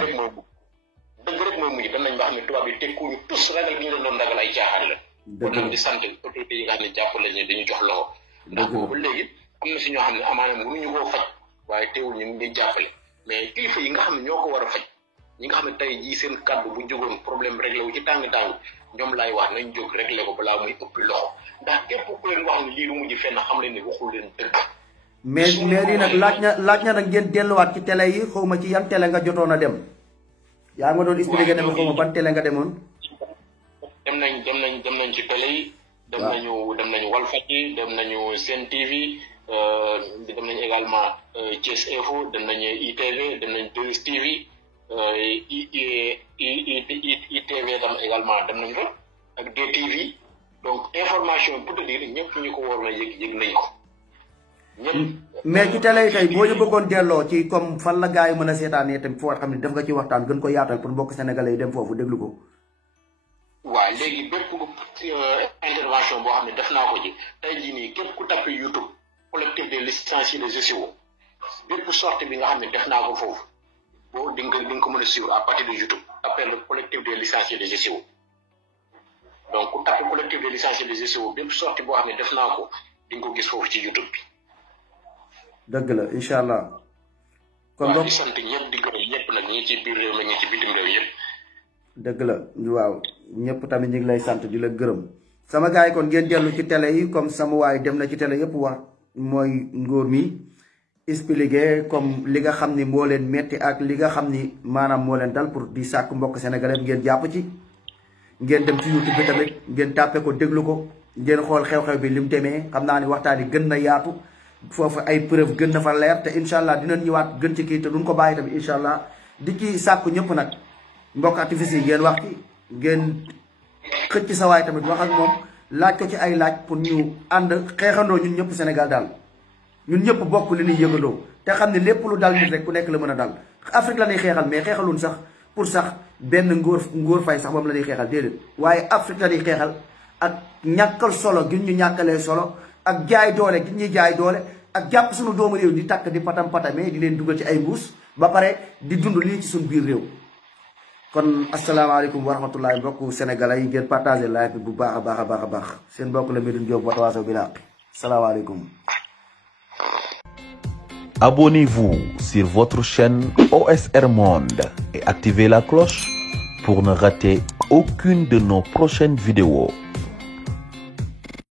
dëgg rek mooy mujj dem nañ ba xam ne tubaab yi tekkuñu tous ragal bi ñu leen doon ragal ay caaxaan la kon nag di sant autorité yi nga xam ne jàppale ñu dañu jox loxo ndax boobu léegi am na si ñoo xam ne amaana mënuñu koo faj waaye teewul ñu ngi jàppale mais kilifa yi nga xam ne ñoo ko war a faj ñi nga xam ne tey jii seen kàddu bu jógoon problème réglé wu ci tàng-tàng ñoom laay wax nañ jóg réglé ko balaa muy ëpp loxo ndax képp ku leen wax ne lii lu mujj fenn xam leen ne waxul leen dëgg mais lii nag laaj na nag ngeen delluwaat ci télé yi xaw ma ci yan télé nga jotoon a dem yaa nga doon expliqué ne ma xaw ma ban télé nga demoon. dem nañ ci télé yi. dem nañu Walfadjri dem nañu Sen TV dem nañu également Thiès Info dem nañu ITV dem nañu 2STV ITV tam également dem nañ ko ak DTV donc information pour te dire ñëpp ñu ko waroon a yëg nañ ko. mais ci télé yi tey boo ñu bëggoon delloo ci comme fan la gars yi mën a seetaanee tamit foo xam ne def nga ci waxtaan gën ko yaatal pour mbokk sénégalais yi dem foofu déglu ko. waaw léegi bépp intervention boo xam ne def naa ko ci tey jii nii képp ku tapé YouTube collectif des licenciés de GCO bépp sortie bi nga xam ne def naa ko foofu boo di nga ko mën a suivre à partir de YouTube tapé le collectif des licenciés de GCO donc ku tapé collectif des licenciés de GCO bépp sortie boo xam ne def naa ko di nga ko gis foofu ci YouTube bi. dëgg la incha allah. kon donc di sant ñëpp di gërëm ñëpp nag ñi ci biir réew mi ñi ci bitim réew yëpp. dëgg la waaw ñëpp tamit ñu ngi lay sant di la gërëm. sama gars yi kon ngeen dellu ci télé yi comme sama waay dem na ci télé yëpp wax mooy ngóor mi expliqué comme li nga xam ni moo leen metti ak li nga xam ni maanaam moo leen dal pour di sàkk mbokk sénégalais ngeen jàpp ci. ngeen dem ci YouTube bi tamit ngeen tàppe ko déglu ko ngeen xool xew-xew bi lim demee xam naa ni waxtaan yi gën na yaatu foofu ay preuve gën na fa leer te incha allah dinañ ñëwaat gën ci kii te duñ ko bàyyi tamit incha allah di ci sàkku ñëpp nag mbokk activiste yi ngeen wax ci ngeen xëcc sa waay tamit wax ak moom laaj ko ci ay laaj pour ñu ànd xeexandoo ñun ñëpp Sénégal daal ñun ñëpp bokk li ñuy yëgandoo te xam ne lépp lu dal nit rek ku nekk la mën a dal Afrique la ñuy xeexal mais xeexaluñ sax pour sax benn ngóor fay sax moom la ñuy xeexal déedéet waaye Afrique la ñuy xeexal ak ñàkkal solo gi ñu ñàkkalee solo ak jaay doole gi ñuy jaay doole ak jàpp suñu doomu réew di takk di patam patame di leen dugal ci ay mbuus ba pare di dund lii ci suñu biir réew. kon asalaamaaleykum wa rahmatullahi mbokku sénégalais yi ngeen partagé live bi bu baax a baax a baax a baax seen mbokk la Medoune Diop Watawasaw Bilal salaamaaleykum. Abonnez-vous sur votre chaîne OSR Monde et activez la cloche pour ne rater aucune de nos prochaines vidéos.